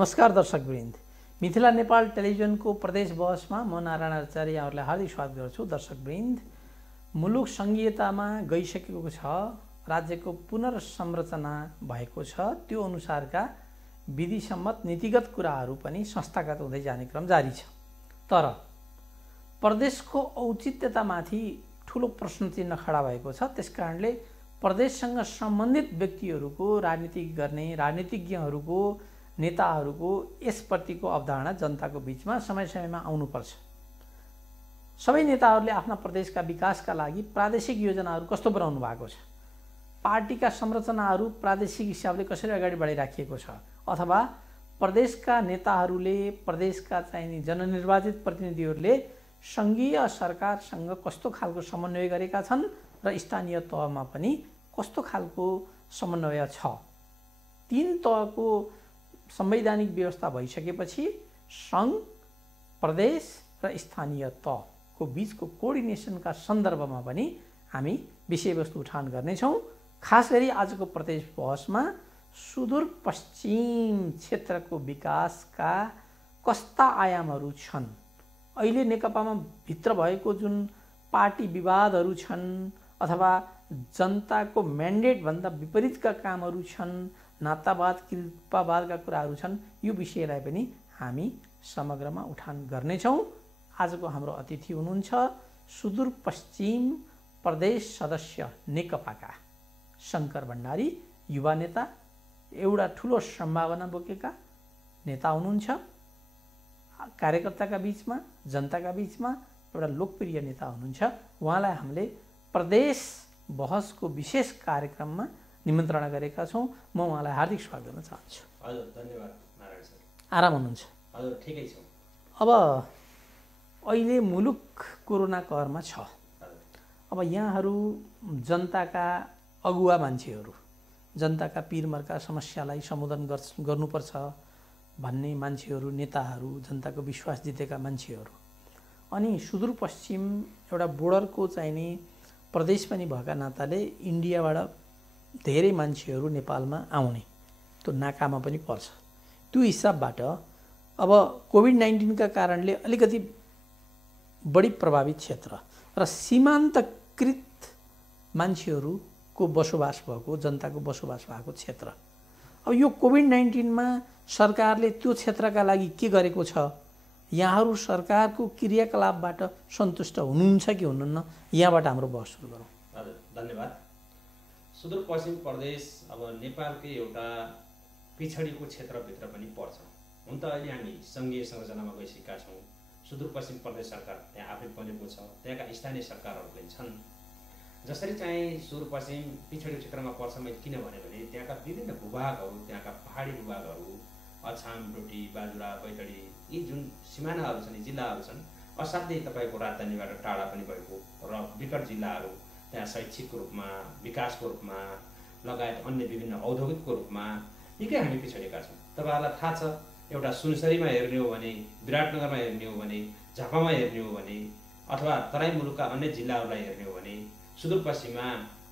नमस्कार दर्शकवृन्द, मिथिला नेपाल टेलिभिजनको प्रदेश बहसमा म नारायण आचार्य यहाँहरूलाई हार्दिक स्वागत गर्छु। दर्शकवृन्द, मुलुक सङ्घीयतामा गइसकेको छ, राज्यको पुनर्संरचना भएको छ, त्यो अनुसारका विधिसम्मत नीतिगत कुराहरू पनि संस्थागत हुँदै जाने क्रम जारी छ। तर प्रदेशको औचित्यतामाथि ठुलो प्रश्नचिह्न खडा भएको छ। त्यसकारणले प्रदेशसँग सम्बन्धित व्यक्तिहरूको, राजनीति गर्ने राजनीतिज्ञहरूको, नेताहरूको यसप्रतिको अवधारणा जनताको बीचमा समय समयमा आउनुपर्छ। सबै नेताहरूले आफ्ना प्रदेशका विकासका लागि प्रादेशिक योजनाहरू कस्तो बनाउनु भएको छ, पार्टीका संरचनाहरू प्रादेशिक हिसाबले कसरी अगाडि बढाइराखिएको छ, अथवा प्रदेशका नेताहरूले, प्रदेशका चाहिने जननिर्वाचित प्रतिनिधिहरूले सङ्घीय सरकारसँग कस्तो खालको समन्वय गरेका छन् र स्थानीय तहमा पनि कस्तो खालको समन्वय छ। तीन तहको संवैधानिक व्यवस्था भइसकेपछि सङ्घ, प्रदेश र स्थानीय तहको बीचको कोअर्डिनेसनका सन्दर्भमा पनि हामी विषयवस्तु उठान गर्नेछौँ। खास गरी आजको प्रदेश बहसमा सुदूरपश्चिम क्षेत्रको विकासका कस्ता आयामहरू छन्, अहिले नेकपामा भित्र भएको जुन पार्टी विवादहरू छन् अथवा जनताको म्यान्डेटभन्दा विपरीतका कामहरू छन्, नातावाद कृपावादका कुराहरू छन्, यो विषयलाई पनि हामी समग्रमा उठान गर्नेछौँ। आजको हाम्रो अतिथि हुनुहुन्छ सुदूरपश्चिम प्रदेश सदस्य नेकपाका शङ्कर भण्डारी, युवा नेता, एउटा ठुलो सम्भावना बोकेका नेता हुनुहुन्छ। कार्यकर्ताका बीचमा, जनताका बीचमा एउटा लोकप्रिय नेता हुनुहुन्छ। उहाँलाई हामीले प्रदेश बहसको विशेष कार्यक्रममा निमन्त्रणा गरेका छौँ। म उहाँलाई हार्दिक स्वागत गर्न चाहन्छु। हजुर, धन्यवाद नारायण सर। आराम हुनुहुन्छ? हजुर, ठिकै छु। अब अहिले मुलुक कोरोना कहरमा छ। अब यहाँहरू जनताका अगुवा मान्छेहरू, जनताका पिरमर्का समस्यालाई सम्बोधन गर्नुपर्छ भन्ने मान्छेहरू, नेताहरू, जनताको विश्वास जितेका मान्छेहरू, अनि सुदूरपश्चिम एउटा बोर्डरको चाहिने प्रदेश पनि भएका नाताले इन्डियाबाट धेरै मान्छेहरू नेपालमा आउने त्यो नाकामा पनि पर्छ। त्यो हिसाबबाट अब कोभिड-19 कारणले अलिकति बढी प्रभावित क्षेत्र र सीमान्तकृत मान्छेहरूको बसोबास भएको, जनताको बसोबास भएको क्षेत्र, अब यो कोभिड-19 सरकारले त्यो क्षेत्रका लागि के गरेको छ, यहाँहरू सरकारको क्रियाकलापबाट सन्तुष्ट हुनुहुन्छ कि हुनुहुन्न, यहाँबाट हाम्रो बहस सुरु गरौँ। हजुर, धन्यवाद। सुदूरपश्चिम प्रदेश अब नेपालकै एउटा पिछडिएको क्षेत्रभित्र पनि पर्छ। हुन त अहिले हामी सङ्घीय संरचनामा गइसकेका छौँ। सुदूरपश्चिम प्रदेश सरकार त्यहाँ आफै बनेको छ, त्यहाँका स्थानीय सरकारहरू पनि छन्। जसरी चाहिँ सुदूरपश्चिम पिछडिएको क्षेत्रमा पर्छ, मैले किन भने त्यहाँका विभिन्न भूभागहरू, त्यहाँका पहाडी भूभागहरू, अछाम, डोटी, बाजुरा, बैतडी, यी जुन सिमानाहरू छन्, यी जिल्लाहरू छन्, असाध्यै तपाईँको राजधानीबाट टाढा पनि भएको र विकट जिल्लाहरू, त्यहाँ शैक्षिकको रूपमा, विकासको रूपमा लगायत अन्य विभिन्न औद्योगिकको रूपमा निकै हामी पिछडेका छौँ। तपाईँहरूलाई थाहा छ, एउटा सुनसरीमा हेर्ने हो भने, विराटनगरमा हेर्ने हो भने, झापामा हेर्ने हो भने, अथवा तराई मुलुकका अन्य जिल्लाहरूलाई हेर्ने हो भने सुदूरपश्चिममा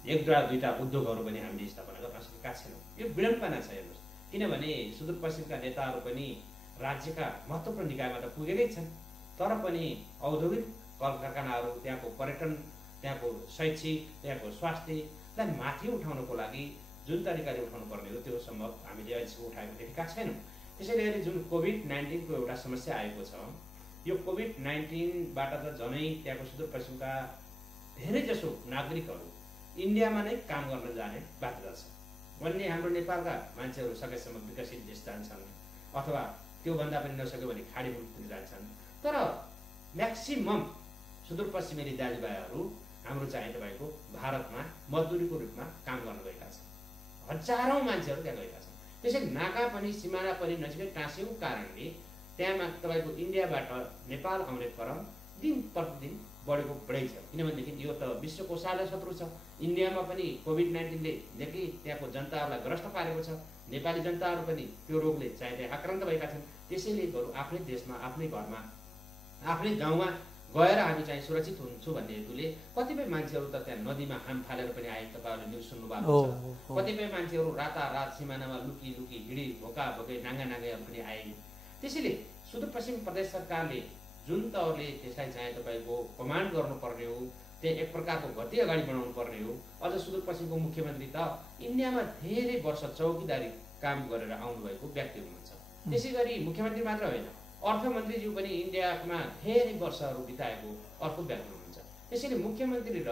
दुईटा उद्योगहरू पनि हामीले स्थापना गर्न सकेका छैनौँ। यो विडम्बना छ। हेर्नुहोस्, किनभने सुदूरपश्चिमका नेताहरू पनि राज्यका महत्त्वपूर्ण निकायमा त पुगेकै छन्, तर पनि औद्योगिक कल कारखानाहरू, त्यहाँको पर्यटन, त्यहाँको शैक्षिक, त्यहाँको स्वास्थ्यलाई माथि उठाउनको लागि जुन तरिकाले उठाउनु पर्ने हो त्यो सम्भव हामीले अहिलेसम्म उठाएको देखेका छैनौँ। त्यसैले अहिले जुन कोभिड-19 को एउटा समस्या आएको छ, यो कोभिड-19बाट त झनै त्यहाँको सुदूरपश्चिमका धेरैजसो नागरिकहरू इन्डियामा नै काम गर्न जाने बाध्यता छ। भन्ने हाम्रो नेपालका मान्छेहरू सकेसम्म विकसित देश जान्छन् अथवा त्योभन्दा पनि नसक्यो भने खाडी मुलुकतिर जान्छन्। तर म्याक्सिमम सुदूरपश्चिमेली दाजुभाइहरू हाम्रो चाहिँ तपाईँको भारतमा मजदुरीको रूपमा काम गर्न गएका छन्। हजारौँ मान्छेहरू त्यहाँ गएका छन्। त्यसैले नाका पनि, सिमाना पनि नजिकै टाँसेको कारणले त्यहाँमा तपाईँको इन्डियाबाट नेपाल आउने क्रम दिन प्रतिदिन बढेको बढै छ। किनभनेदेखि यो त विश्व कोषालय शत्रु छ। इन्डियामा पनि कोभिड-19ले निकै त्यहाँको जनताहरूलाई ग्रस्त पारेको छ। नेपाली जनताहरू पनि त्यो रोगले चाहिँ त्यहाँ आक्रान्त भएका छन्। त्यसैले बरु आफ्नै देशमा, आफ्नै घरमा, आफ्नै गाउँमा गएर हामी चाहिँ सुरक्षित हुन्छौँ भन्ने हेतुले कतिपय मान्छेहरू त त्यहाँ नदीमा हाम फालेर पनि आए। तपाईँहरूले न्युज सुन्नुभएको छ। कतिपय मान्छेहरू रातारात सिमानामा लुकी लुकी हिँडी भोका भोकै नाङ्गा नाङ्गैहरू पनि आए। त्यसैले सुदूरपश्चिम प्रदेश सरकारले जुन तौरले त्यसलाई चाहिँ तपाईँको कमान्ड गर्नुपर्ने हो, त्यहाँ एक प्रकारको गति अगाडि बढाउनु पर्ने हो। अझ सुदूरपश्चिमको मुख्यमन्त्री त इन्डियामा धेरै वर्ष चौकीदारी काम गरेर आउनुभएको व्यक्ति हुनुहुन्छ। त्यसै गरी मुख्यमन्त्री मात्र होइन, अर्थमन्त्रीज्यू पनि इन्डियामा धेरै वर्षहरू बिताएको अर्को व्यक्ति हुनुहुन्छ। त्यसैले मुख्यमन्त्री र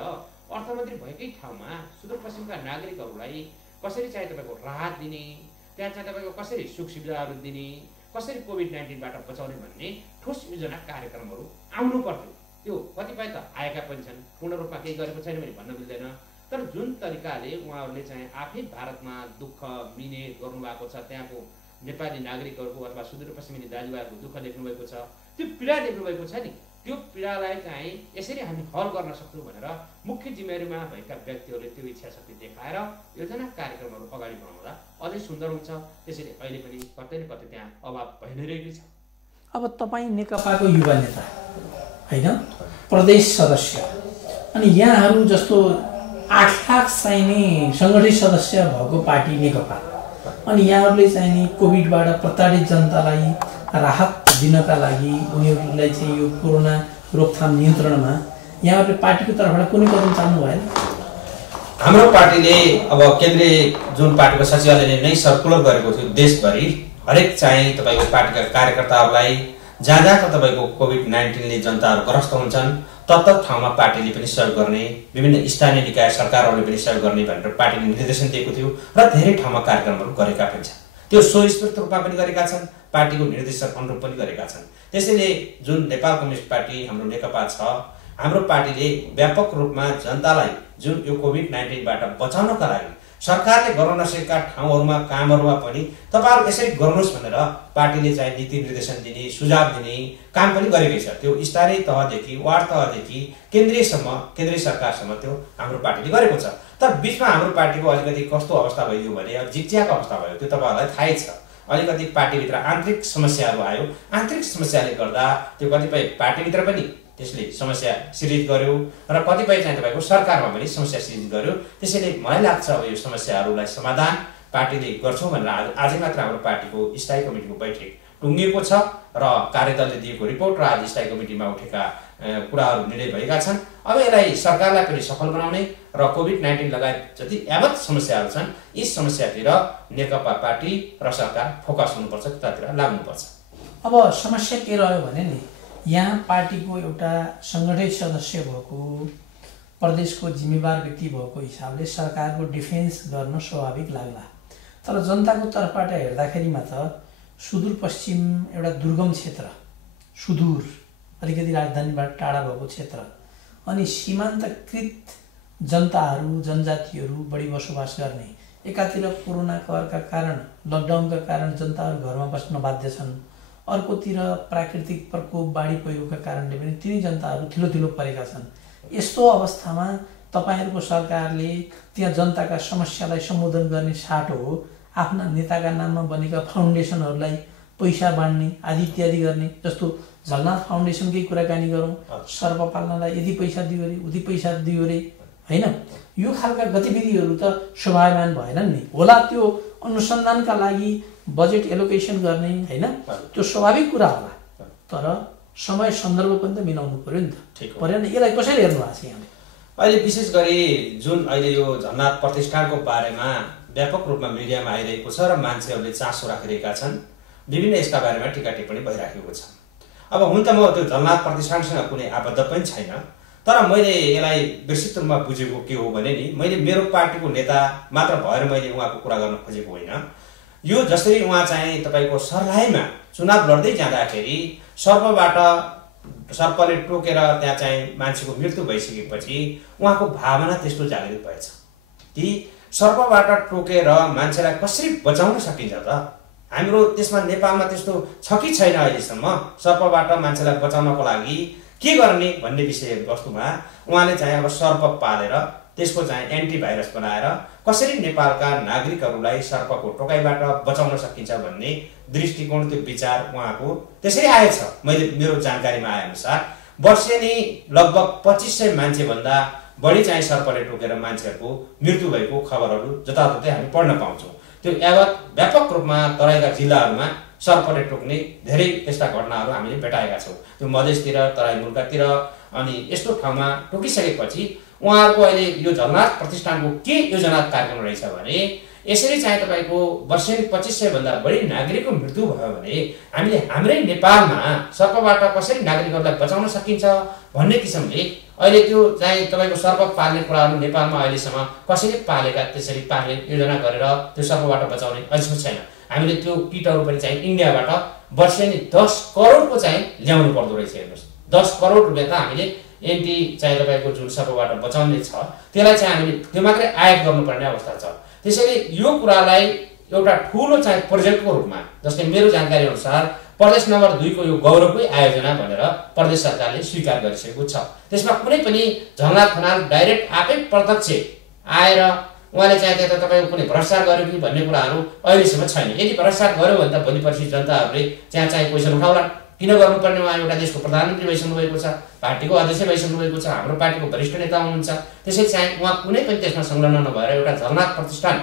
अर्थमन्त्री भएकै ठाउँमा सुदूरपश्चिमका नागरिकहरूलाई कसरी चाहिँ तपाईँको राहत दिने, त्यहाँ चाहिँ तपाईँको कसरी सुख सुविधाहरू दिने, कसरी कोभिड-19बाट बचाउने भन्ने ठोस योजना कार्यक्रमहरू आउनु पर्थ्यो। त्यो कतिपय त आएका पनि छन्, पूर्ण रूपमा केही गरेको छैन भने भन्न मिल्दैन। तर जुन तरिकाले उहाँहरूले चाहिँ आफै भारतमा दुःख मिहिनेत गर्नुभएको छ, त्यहाँको नेपाली नागरिकहरूको अथवा सुदूरपश्चिमेली दाजुभाइहरूको दुःख देख्नुभएको छ, त्यो पीडा देख्नुभएको छ नि, त्यो पीडालाई चाहिँ यसरी हामी हल गर्न सक्छौँ भनेर मुख्य जिम्मेवारीमा भएका व्यक्तिहरूले त्यो इच्छा शक्ति देखाएर योजना कार्यक्रमहरू अगाडि बढाउँदा अझै सुन्दर हुन्छ। त्यसैले अहिले पनि कतै न कतै त्यहाँ अभाव भइ नै रहेको छ। अब तपाईँ नेकपाको युवा नेता होइन, प्रदेश सदस्य, अनि यहाँहरू जस्तो 8 लाख चाहिने सङ्गठित सदस्य भएको पार्टी नेकपा, अनि यहाँहरूले चाहिँ नि कोभिडबाट प्रताडित जनतालाई राहत दिनका लागि उनीहरूलाई चाहिँ यो कोरोना रोकथाम नियन्त्रणमा यहाँहरूले पार्टीको तर्फबाट कुनै कदम चाल्नु भएन? हाम्रो पार्टीले अब केन्द्रीय जुन पार्टीको सचिवालयले नै सर्कुलर गरेको थियो देशभरि हरेक चाहिँ तपाईँको पार्टीका कार्यकर्ताहरूलाई जहाँ जहाँ तपाईँको कोभिड-19ले जनताहरू ग्रस्त हुन्छन् तत्त ठाउँमा पार्टीले पनि सहयोग गर्ने, विभिन्न स्थानीय निकाय सरकारहरूले पनि सहयोग गर्ने भनेर पार्टीले निर्देशन दिएको थियो र धेरै ठाउँमा कार्यक्रमहरू गरेका पनि छन्। त्यो स्वस्फूर्त रूपमा पनि गरेका छन्, पार्टीको निर्देशन अनुरूप पनि गरेका छन्। त्यसैले जुन नेपाल कम्युनिस्ट पार्टी हाम्रो नेकपा छ, हाम्रो पार्टीले व्यापक रूपमा जनतालाई जुन यो कोभिड-19बाट बचाउनका लागि सरकारले गर्न नसकेका ठाउँहरूमा कामहरूमा पनि तपाईँहरू यसरी गर्नुहोस् भनेर पार्टीले चाहिँ नीति निर्देशन दिने, सुझाव दिने काम पनि गरेकै छ। त्यो स्थानीय तहदेखि वार्ड तहदेखि केन्द्रीयसम्म, केन्द्रीय सरकारसम्म त्यो हाम्रो पार्टीले गरेको छ। तर बिचमा हाम्रो पार्टीको अलिकति कस्तो अवस्था भइदियो भने जिक्च्याको अवस्था भयो, त्यो तपाईँहरूलाई थाहै छ। अलिकति पार्टीभित्र आन्तरिक समस्याहरू आयो, आन्तरिक समस्याले गर्दा त्यो कतिपय पार्टीभित्र पनि त्यसले समस्या सृजित गर्यो र कतिपय चाहिँ तपाईँको सरकारमा पनि समस्या सृजित गर्यो। त्यसैले मलाई लाग्छ अब यो समस्याहरूलाई समाधान पार्टीले गर्छौँ भनेर आजै मात्र हाम्रो पार्टीको स्थायी कमिटीको बैठक टुङ्गिएको छ र कार्यदलले दिएको रिपोर्ट र आज स्थायी कमिटीमा उठेका कुराहरू निर्णय भएका छन्। अब यसलाई सरकारलाई पनि सफल बनाउने र कोभिड-19 लगायत जति यावत समस्याहरू छन् यी समस्यातिर नेकपा पार्टी र सरकार फोकस हुनुपर्छ, त्यतातिर लाग्नुपर्छ। अब समस्या के रह्यो भने नि, यहाँ पार्टीको एउटा सङ्गठित सदस्य भएको, प्रदेशको जिम्मेवार व्यक्ति भएको हिसाबले सरकारको डिफेन्स गर्न स्वाभाविक लाग्ला। तर जनताको तर्फबाट हेर्दाखेरिमा त सुदूरपश्चिम एउटा दुर्गम क्षेत्र, सुदूर, अलिकति राजधानीबाट टाढा भएको क्षेत्र, अनि सीमान्तकृत जनताहरू, जनजातिहरू बढी बसोबास गर्ने, एकातिर कोरोना कहरका कारण, लकडाउनका कारण जनताहरू घरमा बस्न बाध्य छन्, अर्कोतिर प्राकृतिक प्रकोप, बाढी पहिरोका कारणले पनि तिनै जनताहरू थिलो थिलो परेका छन्। यस्तो अवस्थामा तपाईँहरूको सरकारले त्यहाँ जनताका समस्यालाई सम्बोधन गर्ने साटो हो आफ्ना नेताका नाममा बनेका फाउन्डेसनहरूलाई पैसा बाँड्ने आदि इत्यादि गर्ने। जस्तो झलनाथ फाउन्डेसनकै कुराकानी गरौँ, सर्प पाल्नलाई यदि पैसा दियो अरे उति पैसा दियो अरे, होइन? यो खालका गतिविधिहरू त शोभायमान भएनन् नि। होला त्यो अनुसन्धानका लागि बजेट एलोकेसन गर्ने, होइन, त्यो स्वाभाविक कुरा होला, तर समय सन्दर्भ पनि त मिलाउनु पर्यो नि त, परेन? यसलाई कसरी हेर्नु भएको छ यहाँले? अहिले विशेष गरी जुन अहिले यो झलनाथ प्रतिष्ठानको बारेमा व्यापक रूपमा मिडियामा आइरहेको छ र मान्छेहरूले चासो राखिरहेका छन्, विभिन्न यसका बारेमा टिका टिप्पणी भइराखेको छ। अब हुन त म त्यो झलनाथ प्रतिष्ठानसँग कुनै आबद्ध पनि छैन, तर मैले यसलाई विस्तृत रूपमा बुझेको के हो भने नि, मैले मेरो पार्टीको नेता मात्र भएर मैले उहाँको कुरा गर्न खोजेको होइन। यो जसरी उहाँ चाहिँ तपाईँको सर्लाहीमा चुनाव लड्दै जाँदाखेरि सर्पले टोकेर त्यहाँ चाहिँ मान्छेको मृत्यु भइसकेपछि उहाँको भावना त्यस्तो जागृत भएछ। ती सर्पबाट टोकेर मान्छेलाई कसरी बचाउन सकिन्छ त? हाम्रो त्यसमा नेपालमा त्यस्तो छ कि छैन अहिलेसम्म? सर्पबाट मान्छेलाई बचाउनको लागि के गर्ने भन्ने विषय वस्तुमा उहाँले चाहिँ अब सर्प पालेर त्यसको चाहिँ एन्टिभाइरस बनाएर कसरी नेपालका नागरिकहरूलाई सर्पको टोकाइबाट बचाउन सकिन्छ भन्ने दृष्टिकोण, त्यो विचार उहाँको त्यसरी आएछ। मैले मेरो जानकारीमा आए अनुसार वर्षेनी लगभग 2500 मान्छेभन्दा बढी चाहिँ सर्पले टोकेर मान्छेहरूको मृत्यु भएको खबरहरू जताततै हामी पढ्न पाउँछौँ। त्यो यावत व्यापक रूपमा तराईका जिल्लाहरूमा सर्पले टोक्ने धेरै त्यस्ता घटनाहरू हामीले भेटाएका छौँ। त्यो मधेसतिर, तराई मुलुकतिर अनि यस्तो ठाउँमा टोकिसकेपछि उहाँहरूको अहिले यो झलनाथ प्रतिष्ठानको के योजना कार्यक्रम रहेछ भने यसरी चाहिँ तपाईँको वर्षेनी 2500 भन्दा बढी नागरिकको मृत्यु भयो भने हामीले हाम्रै नेपालमा सर्पबाट कसरी नागरिकहरूलाई बचाउन सकिन्छ भन्ने किसिमले अहिले त्यो चाहिँ तपाईँको सर्प पाल्ने कुराहरू नेपालमा अहिलेसम्म कसैले पालेका त्यसरी पाल्ने योजना गरेर त्यो सर्पबाट बचाउने अहिलेसम्म छैन। हामीले त्यो किटहरू पनि चाहिँ इन्डियाबाट वर्षेनी 10 करोडको चाहिँ ल्याउनु पर्दो रहेछ। हेर्नुहोस्, 10 करोड रुपियाँ त हामीले एन्टी चाहिँ तपाईँको जुन सर्पबाट बचाउने छ त्यसलाई चाहिँ हामीले त्यो मात्रै आयात गर्नुपर्ने अवस्था छ। त्यसैले यो कुरालाई एउटा ठुलो चाहिँ प्रोजेक्टको रूपमा, जस्तै मेरो जानकारी अनुसार प्रदेश नम्बर 2 को यो गौरवकै आयोजना भनेर प्रदेश सरकारले स्वीकार गरिसकेको छ। त्यसमा कुनै पनि झलनाथ खनाल डाइरेक्ट आफै प्रत्यक्ष आएर उहाँले चाहिँ त्यता तपाईँको कुनै भ्रष्टाचार गर्यो कि भन्ने कुराहरू अहिलेसम्म छैन। यदि भ्रष्टाचार गर्यो भने त भोलि पर्सि जनताहरूले चाहिँ क्वेसन उठाउला। किन गर्नुपर्ने? उहाँ एउटा देशको प्रधानमन्त्री भइसक्नु भएको छ, पार्टीको अध्यक्ष भइसक्नु भएको छ, हाम्रो पार्टीको वरिष्ठ नेता हुनुहुन्छ। त्यसैले चाहिँ उहाँ कुनै पनि त्यसमा संलग्न नभएर एउटा झलनाथ प्रतिष्ठान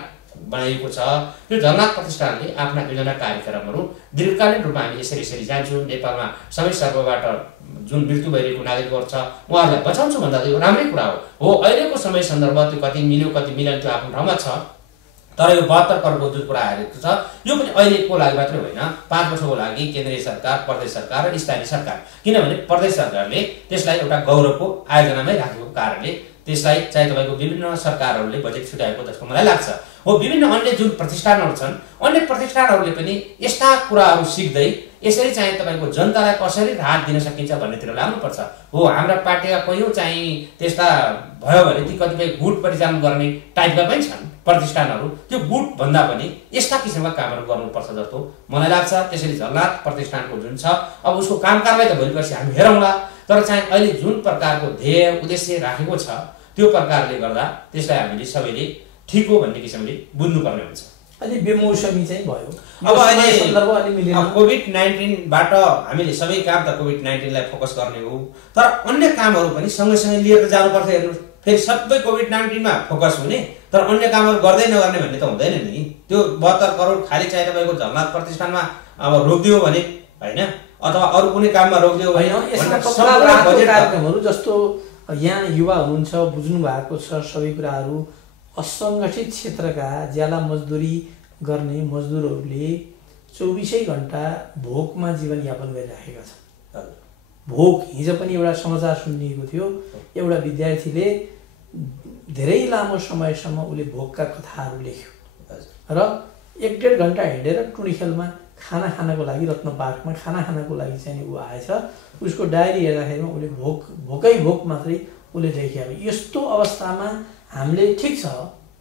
बनाइएको छ। त्यो झलनाथ प्रतिष्ठानले आफ्ना योजना कार्यक्रमहरू दीर्घकालीन रूपमा हामी यसरी जान्छौँ, नेपालमा सबै सर्पबाट जुन मृत्यु भइरहेको नागरिकहरू छ उहाँहरूलाई बचाउँछु भन्दा यो राम्रै कुरा हो। अहिलेको समय सन्दर्भ त्यो कति मिल्यो कति मिलेन त्यो आफ्नो ठाउँमा छ, तर यो 72 करोडको जुन कुरा आएको छ यो पनि अहिलेको लागि मात्रै होइन, 5 वर्षको लागि केन्द्रीय सरकार, प्रदेश सरकार र स्थानीय सरकार, किनभने प्रदेश सरकारले त्यसलाई एउटा गौरवको आयोजनामै राखेको कारणले त्यसलाई चाहिँ तपाईँको विभिन्न सरकारहरूले बजेट छुट्याएको जस्तो मलाई लाग्छ। हो, विभिन्न अन्य जुन प्रतिष्ठानहरू छन् अन्य प्रतिष्ठानहरूले पनि यस्ता कुराहरू सिक्दै यसरी चाहिँ तपाईँको जनतालाई कसरी राहत दिन सकिन्छ भन्नेतिर लाग्नुपर्छ। हो, हाम्रा पार्टीका कयौँ चाहिँ त्यस्ता भयो भने ती कतिपय गुट परिचालन गर्ने टाइपका पनि छन् प्रतिष्ठानहरू, त्यो गुट भन्दा पनि यस्ता किसिमका कामहरू गर्नुपर्छ जस्तो मलाई लाग्छ। त्यसैले झलनाथ प्रतिष्ठानको जुन छ अब उसको कामकाजलाई त भोलि पर्सि हामी हेरौँला, तर चाहिँ अहिले जुन प्रकारको ध्येय उद्देश्य राखेको छ त्यो प्रकारले गर्दा त्यसलाई हामीले सबैले ठिक हो भन्ने किसिमले बुझ्नुपर्ने हुन्छ। अलि बेमौसमी चाहिँ भयो। अब अहिले कोभिड-19बाट हामीले सबै काम त कोभिड-19लाई फोकस गर्ने हो, तर अन्य कामहरू पनि सँगैसँगै लिएर जानुपर्छ। हेर्नुहोस्, फेरि सबै कोभिड-19मा फोकस हुने तर अन्य कामहरू गर्दै नगर्ने भन्ने त हुँदैन नि। त्यो 72 करोड खालि चाहिँ तपाईँको झलनाथ प्रतिष्ठानमा अब रोकिदियो भने होइन, अथवा अरू कुनै काममा रोकिदियो भने कार्यक्रमहरू जस्तो यहाँ युवा हुनुहुन्छ, बुझ्नु भएको छ सबै कुराहरू। असङ्गठित क्षेत्रका ज्याला मजदुरी गर्ने मजदुरहरूले 24 घण्टा भोकमा जीवनयापन गरिराखेका छन्। भोक, हिजो पनि एउटा समाचार सुनिएको थियो, एउटा विद्यार्थीले धेरै लामो समयसम्म उसले भोकका कथाहरू लेख्यो र 1-1.5 घण्टा हिँडेर टुँडिखेलमा खाना खानको लागि, रत्न पार्कमा खाना खानको लागि चाहिँ ऊ आएछ। उसको डायरी हेर्दाखेरिमा उसले भोकै भोक मात्रै उसले लेखेको। यस्तो अवस्थामा हामीले ठिक छ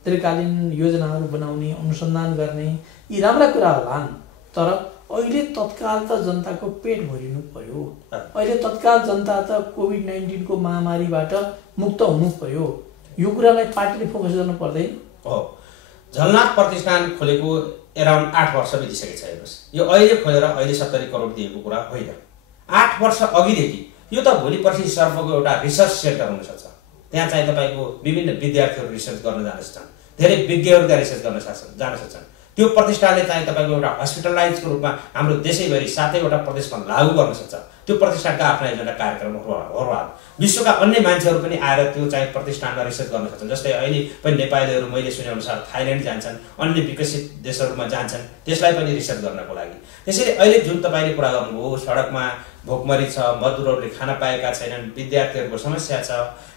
दीर्घकालीन योजनाहरू बनाउने, अनुसन्धान गर्ने यी राम्रा कुरा होलान्, तर अहिले तत्काल त जनताको पेट भरिनु पर्यो। अहिले तत्काल जनता त कोभिड-19 को महामारीबाट मुक्त हुनु पर्यो। यो कुरालाई पार्टीले फोकस गर्नु पर्दैन हो। झलनाथ प्रतिष्ठान खोलेको एराउन्ड 8 वर्ष बितिसकेको छ। हेर्नुहोस्, यो अहिले खोलेर अहिले 70 करोड दिएको कुरा होइन। 8 वर्ष अघिदेखि यो त भोलि पर्सि सर्पको एउटा रिसर्च सेन्टर हुनसक्छ। त्यहाँ चाहिँ तपाईँको विभिन्न विद्यार्थीहरू रिसर्च गर्न जान सक्छन्, धेरै विज्ञहरू त्यहाँ रिसर्च गर्न जान सक्छन्। त्यो प्रतिष्ठानले चाहिँ तपाईँको एउटा हस्पिटलाइजको रूपमा हाम्रो देशैभरि 7वटा प्रदेशमा लागू गर्न सक्छ। त्यो प्रतिष्ठानका आफ्ना योजना कार्यक्रमहरू होला। विश्वका अन्य मान्छेहरू पनि आएर त्यो चाहिँ प्रतिष्ठानमा रिसर्च गर्न सक्छन्। जस्तै अहिले पनि नेपालीहरू मैले सुनेअनुसार थाइल्यान्ड जान्छन्, अन्य विकसित देशहरूमा जान्छन् त्यसलाई पनि रिसर्च गर्नको लागि। त्यसैले अहिले जुन तपाईँले कुरा गर्नुभयो, सडकमा भोकमरी छ, मजदुरहरूले खाना पाएका छैनन्, विद्यार्थीहरूको समस्या छ,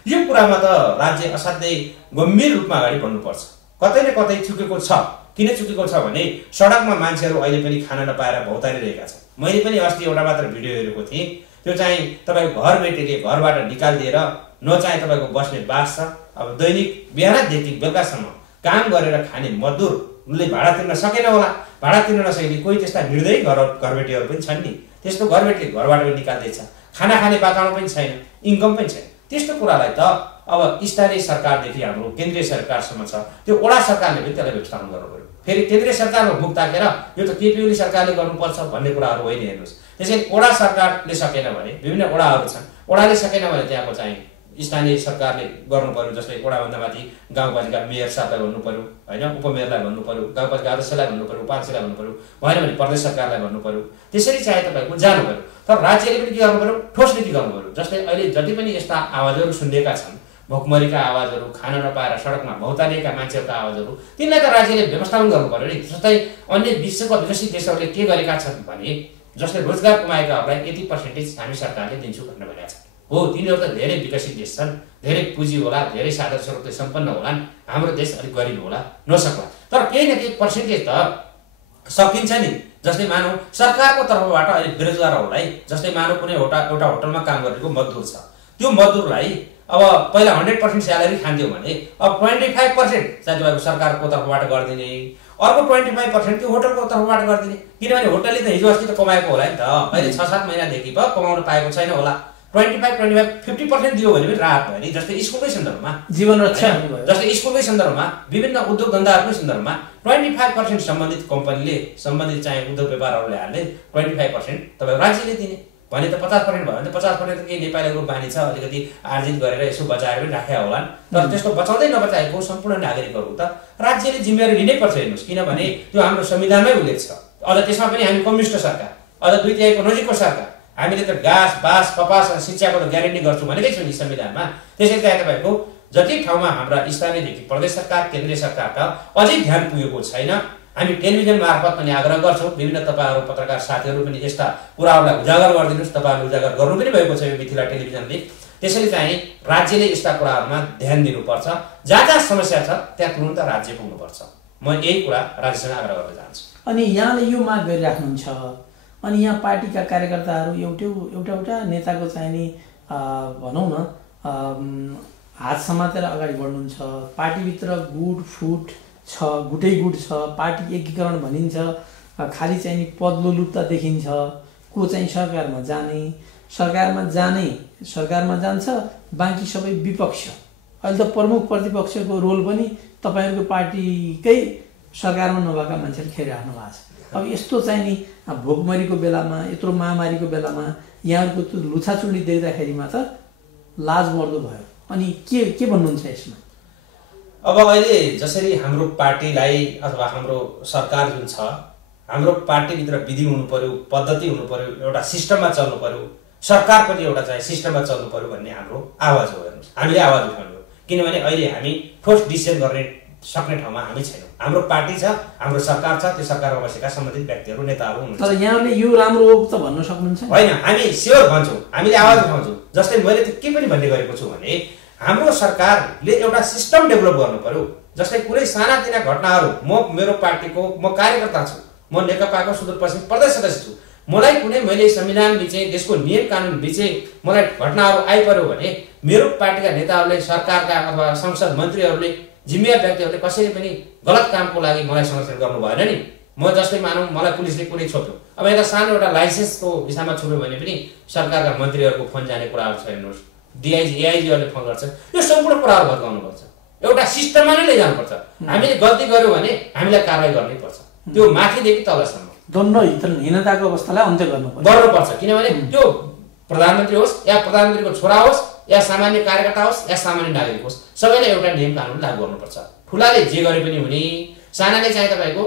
यो कुरामा त राज्य असाध्यै गम्भीर रूपमा अगाडि बढ्नुपर्छ। कतै न कतै चुकेको छ। किन चुकेको छ भने सडकमा मान्छेहरू अहिले पनि खाना नपाएर भौतारिरहेका छन्। मैले पनि अस्ति एउटा मात्र भिडियो हेरेको थिएँ। त्यो चाहिँ तपाईँको घरबेटीले घरबाट निकालिदिएर न चाहिँ तपाईँको बस्ने बास छ। अब दैनिक बिहानदेखि बेलुकासम्म काम गरेर खाने मजदुरले भाडा तिर्न सकेन होला। भाडा तिर्न नसकेले कोही त्यस्ता निर्दयी घरबेटीहरू पनि छन् नि। त्यस्तो घरबेटीले घरबाट पनि निकाल्दैछ, खाना खाने वातावरण पनि छैन, इन्कम पनि छैन। त्यस्तो कुरालाई त अब स्थानीय सरकारदेखि हाम्रो केन्द्रीय सरकारसम्म छ, त्यो वडा सरकारले पनि त्यसलाई व्यवस्थापन गर्नु पर्यो। फेरि केन्द्रीय सरकारमा मुख ताकेर यो त केपी ओली सरकारले गर्नुपर्छ भन्ने कुराहरू होइन। हेर्नुहोस्, त्यसैले वडा सरकारले सकेन भने विभिन्न वडाहरू छन्, वडाले सकेन भने त्यहाँको चाहिँ स्थानीय सरकारले गर्नु पर्यो। जस्तै वडाभन्दा माथि गाउँपालिका मेयर साहबलाई भन्नु पर्यो होइन, उपमेयरलाई भन्नु पर्यो, गाउँपालिका अध्यक्षलाई भन्नु पर्यो, उपाध्यक्षलाई भन्नु पर्यो, भएन भने प्रदेश सरकारलाई भन्नु पर्यो। त्यसरी चाहिँ तपाईँको जानु पर्यो। तर राज्यले पनि के गर्नु पर्यो, ठोस नीति गर्नु पर्यो। जस्तै अहिले जति पनि यस्ता आवाजहरू सुनिएका छन्, भोकमरीका आवाजहरू, खान नपाएर सडकमा भौतारिएका मान्छेहरूका आवाजहरू, तिनलाई त राज्यले व्यवस्थापन गर्नु पर्यो नि। जस्तै अन्य विश्वका विकसित देशहरूले के गरेका छन् भने जस्तै रोजगार कमाएकाहरूलाई यति पर्सेन्टेज हामी सरकारले दिन्छु भनेर भनेका छन्। हो, तिनीहरू त धेरै विकसित देश छन्, धेरै पुँजी होला, धेरै साधन स्रोतले सम्पन्न होलान्, हाम्रो देश अलिक गरिब होला, नसक्ला। तर केही न केही पर्सेन्टेज त सकिन्छ नि। जस्तै मानौ सरकारको तर्फबाट अहिले बेरोजगारहरूलाई, जस्तै मानौ कुनै एउटा होटलमा काम गरेको मजदुर छ, त्यो मजदुरलाई अब पहिला 100% स्यालेरी खान्थ्यो भने अब 25% चाहिँ तपाईँको सरकारको तर्फबाट गरिदिने, अर्को 25% त्यो होटलको तर्फबाट गरिदिने। किनभने होटलले त हिजो अस्ति त कमाएको होला नि त, अहिले 6-7 महिनादेखि पो कमाउन पाएको छैन होला। 25-50% दियो भने पनि राहत भयो नि। जस्तै स्कुलकै सन्दर्भमा जीवन रक्षा, जस्तै स्कुलकै सन्दर्भमा, विभिन्न उद्योग धन्दाहरूकै सन्दर्भमा 25% सम्बन्धित कम्पनीले, सम्बन्धित चाहिँ उद्योग व्यापारहरूले हाल्ने 25% तपाईँ राज्यले दिने भने त 50% भयो भने त 50% केही नेपालीको बानी छ, अलिकति आर्जित गरेर यसो बचाएर पनि राखेका होलान्। तर त्यस्तो बचाउँदै नबचाएको सम्पूर्ण नागरिकहरू त राज्यले जिम्मेवारी लिनै पर्छ। हेर्नुहोस्, किनभने त्यो हाम्रो संविधानमै उल्लेख छ। अझ त्यसमा पनि हामी कम्युनिस्ट सरकार, अझ 2/3 नजिकको सरकार, हामीले त घाँस बाँस कपास शिक्षाको त ग्यारेन्टी गर्छौँ भनेकै छौँ नि संविधानमा। त्यसैले चाहिँ तपाईँको जति ठाउँमा हाम्रा स्थानीयदेखि प्रदेश सरकार, केन्द्रीय सरकारका अझै ध्यान पुगेको छैन। हामी टेलिभिजन मार्फत पनि आग्रह गर्छौँ, विभिन्न तपाईँहरू पत्रकार साथीहरू पनि यस्ता कुराहरूलाई उजागर गरिदिनुहोस्। तपाईँहरूले उजागर गर्नु पनि भएको छ यो मिथिला टेलिभिजनले। त्यसैले चाहिँ राज्यले यस्ता कुराहरूमा ध्यान दिनुपर्छ। जहाँ जहाँ समस्या छ त्यहाँ तुरुन्त राज्य पुग्नुपर्छ। म यही कुरा राज्यसँग आग्रह गर्न चाहन्छु। अनि यहाँले यो माग गरिराख्नुहुन्छ, अनि यहाँ पार्टीका कार्यकर्ताहरू एउटा नेताको चाहिँ नि भनौँ न हात समातेर अगाडि बढ्नुहुन्छ। पार्टीभित्र गुट फुट छ, गुटै गुट छ, पार्टी एकीकरण भनिन्छ, खालि चाहिँ नि पदलोलुप्ता देखिन्छ। को चाहिँ सरकारमा जान्छ, बाँकी सबै विपक्ष। अहिले त प्रमुख प्रतिपक्षको रोल पनि तपाईँहरूको पार्टीकै सरकारमा नभएका मान्छेले खेलिराख्नु भएको छ। अब यस्तो चाहिँ नि भोकमरीको बेलामा, यत्रो महामारीको बेलामा यहाँहरूको त्यो लुछाचुडी देख्दाखेरिमा त लाज मर्दो भयो। अनि के भन्नुहुन्छ यसमा? अब अहिले जसरी हाम्रो पार्टीलाई अथवा हाम्रो सरकार जुन छ, हाम्रो पार्टीभित्र विधि हुनु पर्यो, पद्धति हुनु पर्यो, एउटा सिस्टममा चल्नु पर्यो, सरकार पनि एउटा चाहिँ सिस्टममा चल्नु पर्यो भन्ने हाम्रो आवाज हो। हेर्नुहोस्, हामीले आवाज उठाउनु हो। किनभने अहिले हामी ठोस डिसिजन गर्ने सक्ने ठाउँमा हामी छैनौँ। हाम्रो पार्टी छ, हाम्रो सरकार छ, त्यो सरकारमा बसेका सम्बन्धित व्यक्तिहरू, नेताहरू हुनुहुन्छ। तर यहाँले यो राम्रो हो त भन्न सक्नुहुन्छ? होइन, हामी स्योर भन्छौँ, हामीले आवाज उठाउँछौँ। जस्तै मैले त के पनि भन्ने गरेको छु भने हाम्रो सरकारले एउटा सिस्टम डेभलप गर्नु पर्यो। जस्तै कुनै सानातिना घटनाहरू, मेरो पार्टीको म कार्यकर्ता छु, म नेकपाको सुदूरपश्चिम प्रदेश सदस्य छु, मैले संविधान बिचे, देशको नियम कानुन बिचे मलाई घटनाहरू आइपर्यो भने मेरो पार्टीका नेताहरूले, सरकारका अथवा संसद मन्त्रीहरूले, जिम्मेवार व्यक्तिहरूले कसैले पनि गलत कामको लागि मलाई संरक्षण गर्नु भएन नि। म जस्तै मानौँ मलाई पुलिसले कुनै छोप्यो, अब यता सानो एउटा लाइसेन्सको हिसाबमा छोप्यो भने पनि सरकारका मन्त्रीहरूको फोन जाने कुराहरू छ। हेर्नुहोस्, डिआइजी एआइजीहरूले फोन गर्छ। यो सम्पूर्ण कुराहरू भत्काउनुपर्छ, एउटा सिस्टममा नै लैजानुपर्छ। हामीले गल्ती गर्यो भने हामीलाई कारवाही गर्नै पर्छ, त्यो माथिदेखि तलसम्म दण्डहीनताको अवस्थालाई अन्त्य गर्नुपर्छ। किनभने त्यो प्रधानमन्त्री होस् या प्रधानमन्त्रीको छोरा होस् या सामान्य कार्यकर्ता होस् या सामान्य नागरिक होस्, सबैले एउटा नियम कानुन लागू गर्नुपर्छ। ठुलाले जे गरे पनि हुने, सानाले चाहिँ तपाईँको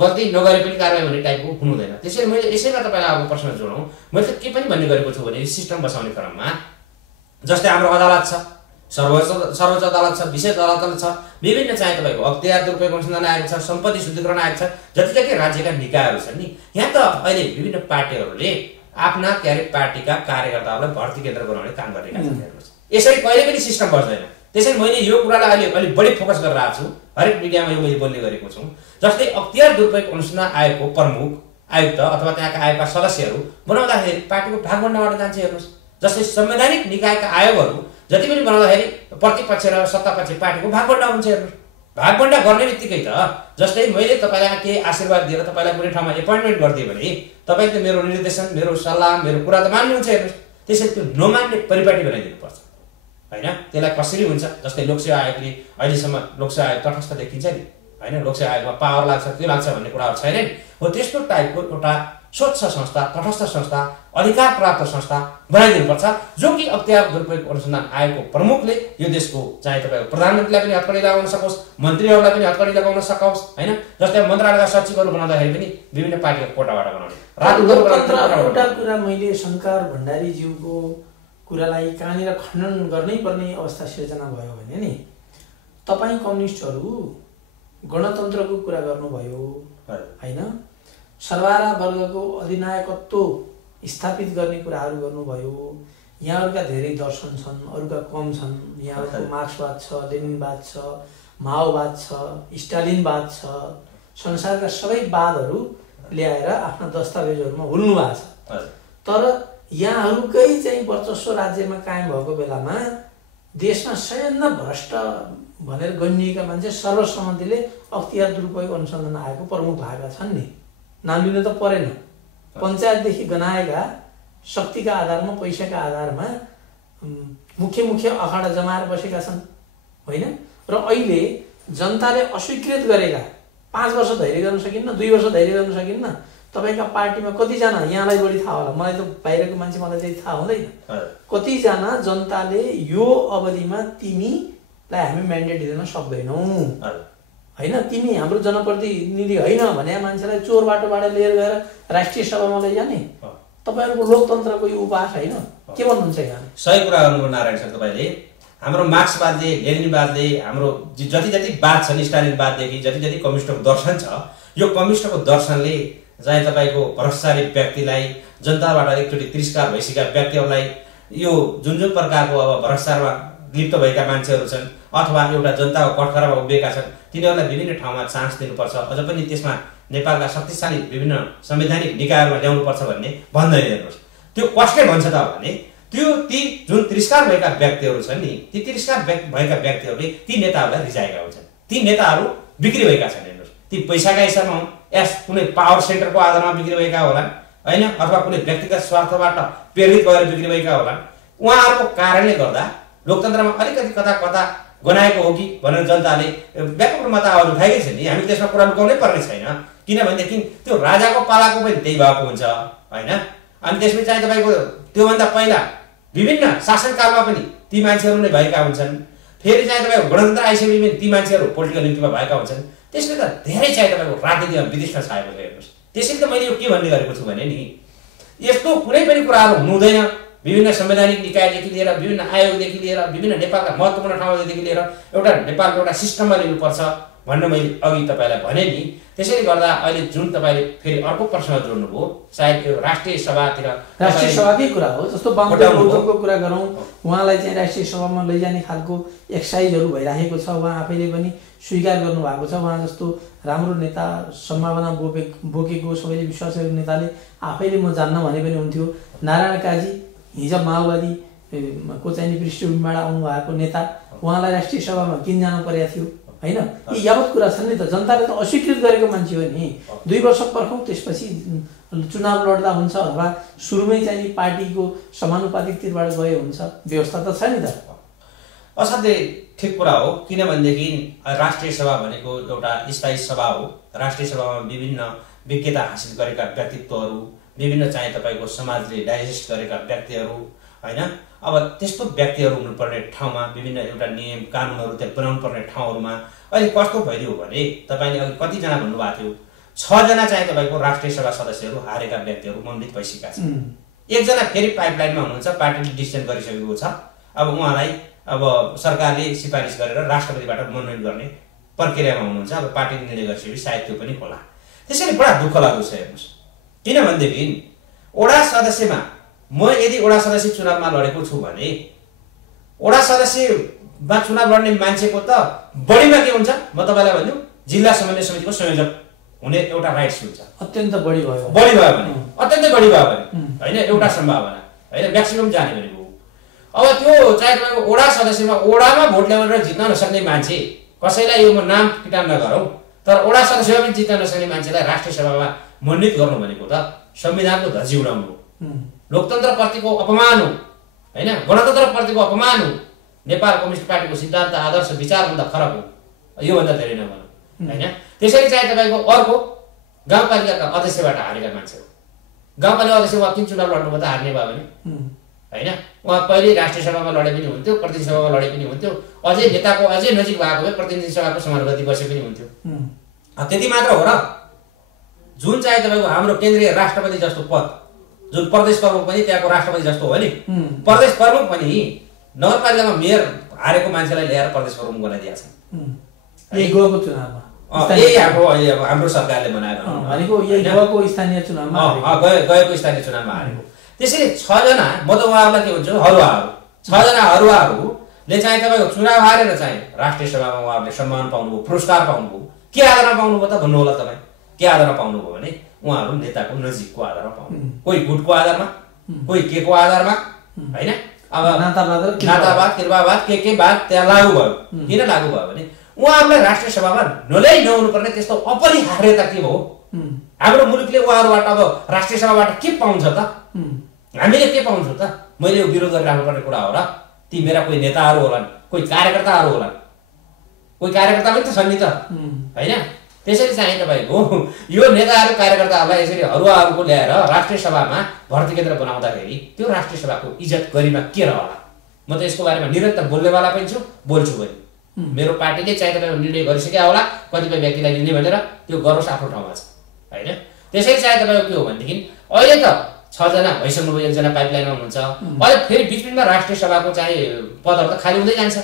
गल्ती नगरे पनि कारवाही हुने टाइपको हुनुहुँदैन। त्यसैले मैले यसैमा तपाईँलाई अब प्रश्न जोडौँ, मैले त के पनि भन्ने गरेको छु भने सिस्टम बसाउने क्रममा जस्तै हाम्रो अदालत छ, सर्वोच्च अदालत छ, विशेष अदालत छ, विभिन्न चाहिँ तपाईँको अख्तियार दुरुपयोग अनुसन्धान आयोग छ, सम्पत्ति शुद्धिकरण आयोग छ, जति जति राज्यका निकायहरू छन् नि, यहाँ त अहिले विभिन्न पार्टीहरूले आफ्ना पार्टीका कार्यकर्ताहरूलाई भर्ती केन्द्र बनाउने काम गरिरहेका छन्। हेर्नुहोस्, यसरी कहिले पनि सिस्टम बस्दैन। त्यसैले मैले यो कुरालाई अहिले अलिक बढी फोकस गरेर आएको छु, हरेक मिडियामा यो मैले बोल्ने गरेको छु। जस्तै अख्तियार दुरुपयोग अनुसन्धान आयोगको प्रमुख आयुक्त अथवा त्यहाँका आयोगका सदस्यहरू बनाउँदाखेरि पार्टीको भागभण्डाबाट जान्छ। हेर्नुहोस्, जस्तै संवैधानिक निकायका आयोगहरू जति पनि बनाउँदाखेरि प्रतिपक्ष र सत्तापक्ष पार्टीको भागभण्डा हुन्छ। हेर्नुहोस्, भागभण्डा गर्ने बित्तिकै त जस्तै मैले तपाईँलाई केही आशीर्वाद दिएर तपाईँलाई कुनै ठाउँमा एपोइन्टमेन्ट गरिदिएँ भने तपाईँले त मेरो निर्देशन, मेरो सल्लाह, मेरो कुरा त मान्नुहुन्छ। हेर्नुहोस्, त्यसैले त्यो नमान्ने परिपाटी बनाइदिनुपर्छ होइन। त्यसलाई कसरी हुन्छ? जस्तै लोकसेवा आयोगले अहिलेसम्म लोकसेवा आयोग तटस्थ देखिन्छ नि होइन, लोकसेवा आयोगमा पावर लाग्छ, त्यो लाग्छ भन्ने कुराहरू छैन नि। हो, त्यस्तो टाइपको एउटा स्वच्छ संस्था, तटस्थ संस्था, अधिकार प्राप्त संस्था बनाइदिनुपर्छ, जो कि अख्तियार दुरुपयोग अनुसन्धान आयोगको प्रमुखले यो देशको चाहे तपाईँको प्रधानमन्त्रीलाई पनि हतकडी लगाउन सकोस्, मन्त्रीहरूलाई पनि हतकडी लगाउन सकोस्, होइन? जस्तै मन्त्रालयका सचिवहरू बनाउँदाखेरि पनि विभिन्न पार्टीको कोटाबाट बनाउने। एउटा कुरा मैले शङ्कर भण्डारीज्यूको कुरालाई कहाँनिर खण्डन गर्नै पर्ने अवस्था सिर्जना भयो भने नि, तपाईँ कम्युनिस्टहरू गणतन्त्रको कुरा गर्नुभयो होइन, सर्वहारा वर्गको अधिनायकत्व स्थापित गर्ने कुराहरू गर्नुभयो। यहाँहरूका धेरै दर्शन छन्, अरूका कम छन्। यहाँहरूको मार्क्सवाद छ, लेनिनवाद छ, माओवाद छ, स्टालिनवाद छ, संसारका सबै वादहरू ल्याएर आफ्ना दस्तावेजहरूमा हुल्नु भएको छ। तर यहाँहरूकै चाहिँ वर्चस्व राज्यमा कायम भएको बेलामा देशमा सबैभन्दा भ्रष्ट भनेर गनिएका मान्छे सर्वसम्मतिले अख्तियार दुरुपयोग अनुसन्धान आयोगको प्रमुख भएका छन् नि। नाम लिन त परेन। पञ्चायतदेखि गनाएका शक्तिका आधारमा, पैसाका आधारमा मुख्य मुख्य अखाडा जमाएर बसेका छन् होइन। र अहिले जनताले अस्वीकृत गरेका 5 वर्ष धैर्य गर्न सकिन्न, 2 वर्ष धैर्य गर्न सकिन्न। तपाईँका पार्टीमा कतिजना, यहाँलाई बढी थाहा होला, मलाई त बाहिरको मान्छे मलाई चाहिँ थाहा हुँदैन, कतिजना जनताले यो अवधिमा तिमीलाई हामी म्यान्डेट दिन सक्दैनौँ होइन, तिमी हाम्रो जनप्रतिनिधि होइन भने मान्छेलाई चोर बाटोबाट लिएर गएर राष्ट्रिय सभामा लैजाने, तपाईँहरूको लोकतन्त्रको यो उपहास होइन। के भन्नुहुन्छ यहाँ? सही कुरा गर्नुभयो नारायण सर तपाईँले। हाम्रो मार्क्सवादले, लेनिनवादले, हाम्रो जति जति वाद छन्, स्टालिनवाददेखि जति जति कम्युनिस्टको दर्शन छ, यो कम्युनिस्टको दर्शनले चाहिँ तपाईँको भ्रष्टाचारी व्यक्तिलाई, जनताबाट एकचोटि तिरस्कार भइसकेका व्यक्तिहरूलाई, यो जुन जुन प्रकारको अब भ्रष्टाचारमा लिप्त भएका मान्छेहरू छन् अथवा एउटा जनताको कठघरामा उभिएका छन्, तिनीहरूलाई विभिन्न ठाउँमा चान्स दिनुपर्छ। अझ पनि त्यसमा नेपालका शक्तिशाली विभिन्न संवैधानिक निकायहरूमा ल्याउनुपर्छ भन्ने भन्दैन हेर्नुहोस्। त्यो कसले भन्छ त भने ती जुन तिरस्कार भएका व्यक्तिहरू छन् नि, ती तिरस्कार भएका व्यक्तिहरूले ती नेताहरूलाई रिजाएका हुन्छन्। ती नेताहरू बिक्री भएका छन् हेर्नुहोस्। ती पैसाका हिसाबमा हुन्, या कुनै पावर सेन्टरको आधारमा बिक्री भएका होलान् होइन, अथवा कुनै व्यक्तिगत स्वार्थबाट प्रेरित भएर बिक्री भएका होलान्। उहाँहरूको कारणले गर्दा लोकतन्त्रमा अलिकति कता कता गनाएको हो कि भनेर जनताले व्यापक रूपमा त आवाज उठाएकै छ नि। हामी त्यसमा कुरा लुकाउनै पर्ने छैन, किनभनेदेखि त्यो राजाको पालाको पनि त्यही भएको हुन्छ होइन। अनि त्यसपछि चाहिँ तपाईँको त्योभन्दा पहिला विभिन्न शासनकालमा पनि ती मान्छेहरू नै भएका हुन्छन्। फेरि चाहिँ तपाईँको गणतन्त्र आइसकेपछि पनि ती मान्छेहरू पोलिटिकल नियुक्तिमा भएका हुन्छन्। त्यसले त धेरै चाहिँ तपाईँको राजनीतिमा विदिष्ट छाएको छ हेर्नुहोस्। त्यसैले त मैले यो के भन्ने गरेको छु भने नि, यस्तो कुनै पनि कुराहरू हुनु हुँदैन। विभिन्न संवैधानिक निकायदेखि लिएर, विभिन्न आयोगदेखि लिएर, विभिन्न नेपालका महत्त्वपूर्ण ठाउँदेखि लिएर एउटा नेपालको एउटा सिस्टममा लिनुपर्छ भन्ने मैले अघि तपाईँलाई भने नि। त्यसैले गर्दा अहिले जुन तपाईँले फेरि अर्को प्रश्न जोड्नुभयो, सायद त्यो राष्ट्रिय सभातिर, राष्ट्रिय सभाकै कुरा हो। जस्तो वामपन्थीको कुरा गरौँ, उहाँलाई चाहिँ राष्ट्रिय सभामा लैजाने खालको एक्सर्साइजहरू भइरहेको छ। उहाँ आफैले पनि स्वीकार गर्नुभएको छ। उहाँ जस्तो राम्रो नेता, सम्भावना बोकेको, सबैले विश्वास गरेको नेताले आफैले म जान्न भने पनि हुन्थ्यो। नारायण काजी हिजो माओवादी को चाहिँ पृष्ठभूमिबाट आउनुभएको नेता, उहाँलाई राष्ट्रिय सभामा किन जानु परेको थियो होइन। यी यावत कुरा छन् नि त। जनताले त अस्वीकृत गरेको मान्छे हो नि। 2 वर्ष पर्खौँ, त्यसपछि चुनाव लड्दा हुन्छ, अथवा सुरुमै चाहिँ पार्टीको समानुपातिकतिरबाट गए हुन्छ। व्यवस्था त छ नि त। असाध्यै ठिक कुरा हो, किनभनेदेखि राष्ट्रिय सभा भनेको एउटा स्थायी सभा हो। राष्ट्रिय सभामा विभिन्न विज्ञता हासिल गरेका व्यक्तित्वहरू, विभिन्न चाहिँ तपाईँको समाजले डाइजेस्ट गरेका व्यक्तिहरू होइन। अब त्यस्तो व्यक्तिहरू हुनुपर्ने ठाउँमा विभिन्न एउटा नियम कानुनहरू त्यहाँ बनाउनु पर्ने ठाउँहरूमा अहिले कस्तो भइदियो भने, तपाईँले अघि कतिजना भन्नुभएको थियो, 6 जना चाहिँ तपाईँको राष्ट्रिय सभा सदस्यहरू हारेका व्यक्तिहरू मनोनित भइसकेका छन्। 1 जना फेरि पाइपलाइनमा हुनुहुन्छ, पार्टीले डिसिजन गरिसकेको छ। अब उहाँलाई अब सरकारले सिफारिस गरेर राष्ट्रपतिबाट मनोनयन गर्ने प्रक्रियामा हुनुहुन्छ। अब पार्टीले निर्णय गरिसकेपछि सायद त्यो पनि होला। त्यसैले बडा दुःख लाग्दो छ हेर्नुहोस्। किनभनेदेखि वडा सदस्यमा म यदि वडा सदस्य चुनावमा लडेको छु भने, वडा सदस्यमा चुनाव लड्ने मान्छेको त बढीमा के हुन्छ, म तपाईँलाई भन्छु, जिल्ला समन्वय समितिको संयोजक हुने एउटा राइट्स हुन्छ। अत्यन्त बढी भयो भने, अत्यन्तै बढी भयो भने होइन, एउटा सम्भावना होइन, म्याक्सिमम जाने भनेको। अब त्यो चाहे तपाईँको वडा सदस्यमा, वडामा भोट ल्याएर जित्न नसक्ने मान्छे, कसैलाई यो म नाम किटान नगरौँ, तर वडा सदस्यमा पनि जित्न नसक्ने मान्छेलाई राष्ट्रिय सभामा मनोनित गर्नु भनेको त संविधानको धज्जी उडाउनु हो, लोकतन्त्रप्रतिको अपमान हो होइन, गणतन्त्रप्रतिको अपमान हो, नेपाल कम्युनिस्ट पार्टीको सिद्धान्त, आदर्श, विचारभन्दा फरक हो। योभन्दा धेरै नभनौँ होइन। त्यसैले चाहिँ तपाईँको अर्को गाउँपालिकाका अध्यक्षबाट हारेका मान्छे हो गाउँपालिका अध्यक्ष उहाँ किन चुनाव लड्नुभयो त हार्ने भयो भने होइन उहाँ पहिले राष्ट्रिय सभामा लडे पनि हुन्थ्यो प्रतिनिधि सभामा लडे पनि हुन्थ्यो अझै नेताको अझै नजिक भएको भए प्रतिनिधि सभाको समानुपाती बसे पनि हुन्थ्यो त्यति मात्र हो र जुन चाहिँ तपाईँको हाम्रो केन्द्रीय राष्ट्रपति जस्तो पद जुन प्रदेश प्रमुख पनि त्यहाँको राष्ट्रपति जस्तो हो नि प्रदेश प्रमुख पनि नगरपालिकामा मेयर हारेको मान्छेलाई ल्याएर प्रदेश प्रमुख बनाइदिएको छ गएको चुनावमा यही हाम्रो सरकारले बनाएको गएको स्थानीय चुनावमा गएको स्थानीय चुनावमा हारेको त्यसैले 6 जना म त उहाँहरूलाई के भन्छु हरुवाहरू 6 जना हरुवाहरूले चाहिँ तपाईँको चुनाव हारेर चाहिँ राष्ट्रिय सभामा उहाँहरूले सम्मान पाउनुभयो पुरस्कार पाउनुभयो के आधारमा पाउनुभयो त भन्नु होला तपाईँ के आधारमा पाउनुभयो भने उहाँहरू नेताको नजिकको आधारमा पाउनु कोही गुटको आधारमा कोही के को आधारमा होइन अब नातावाद किर्वावाद के बाद त्यहाँ लागू भयो किन लागू भयो भने उहाँहरूलाई राष्ट्रिय सभामा नहुनु पर्ने त्यस्तो अपरिहार्यता के भयो हाम्रो मुलुकले उहाँहरूबाट अब राष्ट्रिय सभाबाट के पाउँछ त हामीले के पाउँछौँ त मैले यो विरोध गरिराख्नु पर्ने कुरा हो र ती मेरा कोही नेताहरू होलान् कोही कार्यकर्ताहरू होलान् कोही कार्यकर्ता पनि त छन् नि त होइन त्यसैले चाहिँ तपाईँको यो नेताहरू कार्यकर्ताहरूलाई यसरी हरुवाहरूको ल्याएर राष्ट्रिय सभामा भर्ती केन्द्र बनाउँदाखेरि त्यो राष्ट्रिय सभाको इज्जत गरिमा के रहला म त यसको बारेमा निरन्तर बोल्नेवाला पनि छु बोल्छु पनि मेरो पार्टीले चाहिँ तपाईँको निर्णय गरिसक्यो होला कतिपय व्यक्तिलाई लिने भनेर त्यो गरोस् आफ्नो ठाउँमा छ होइन त्यसैले चाहिँ तपाईँको के हो भनेदेखि अहिले त 6 जना भइसक्नुभयो 1 जना पाइपलाइनमा हुनुहुन्छ अहिले फेरि बिचबिचमा राष्ट्रिय सभाको चाहिँ पदहरू त खाली हुँदै जान्छ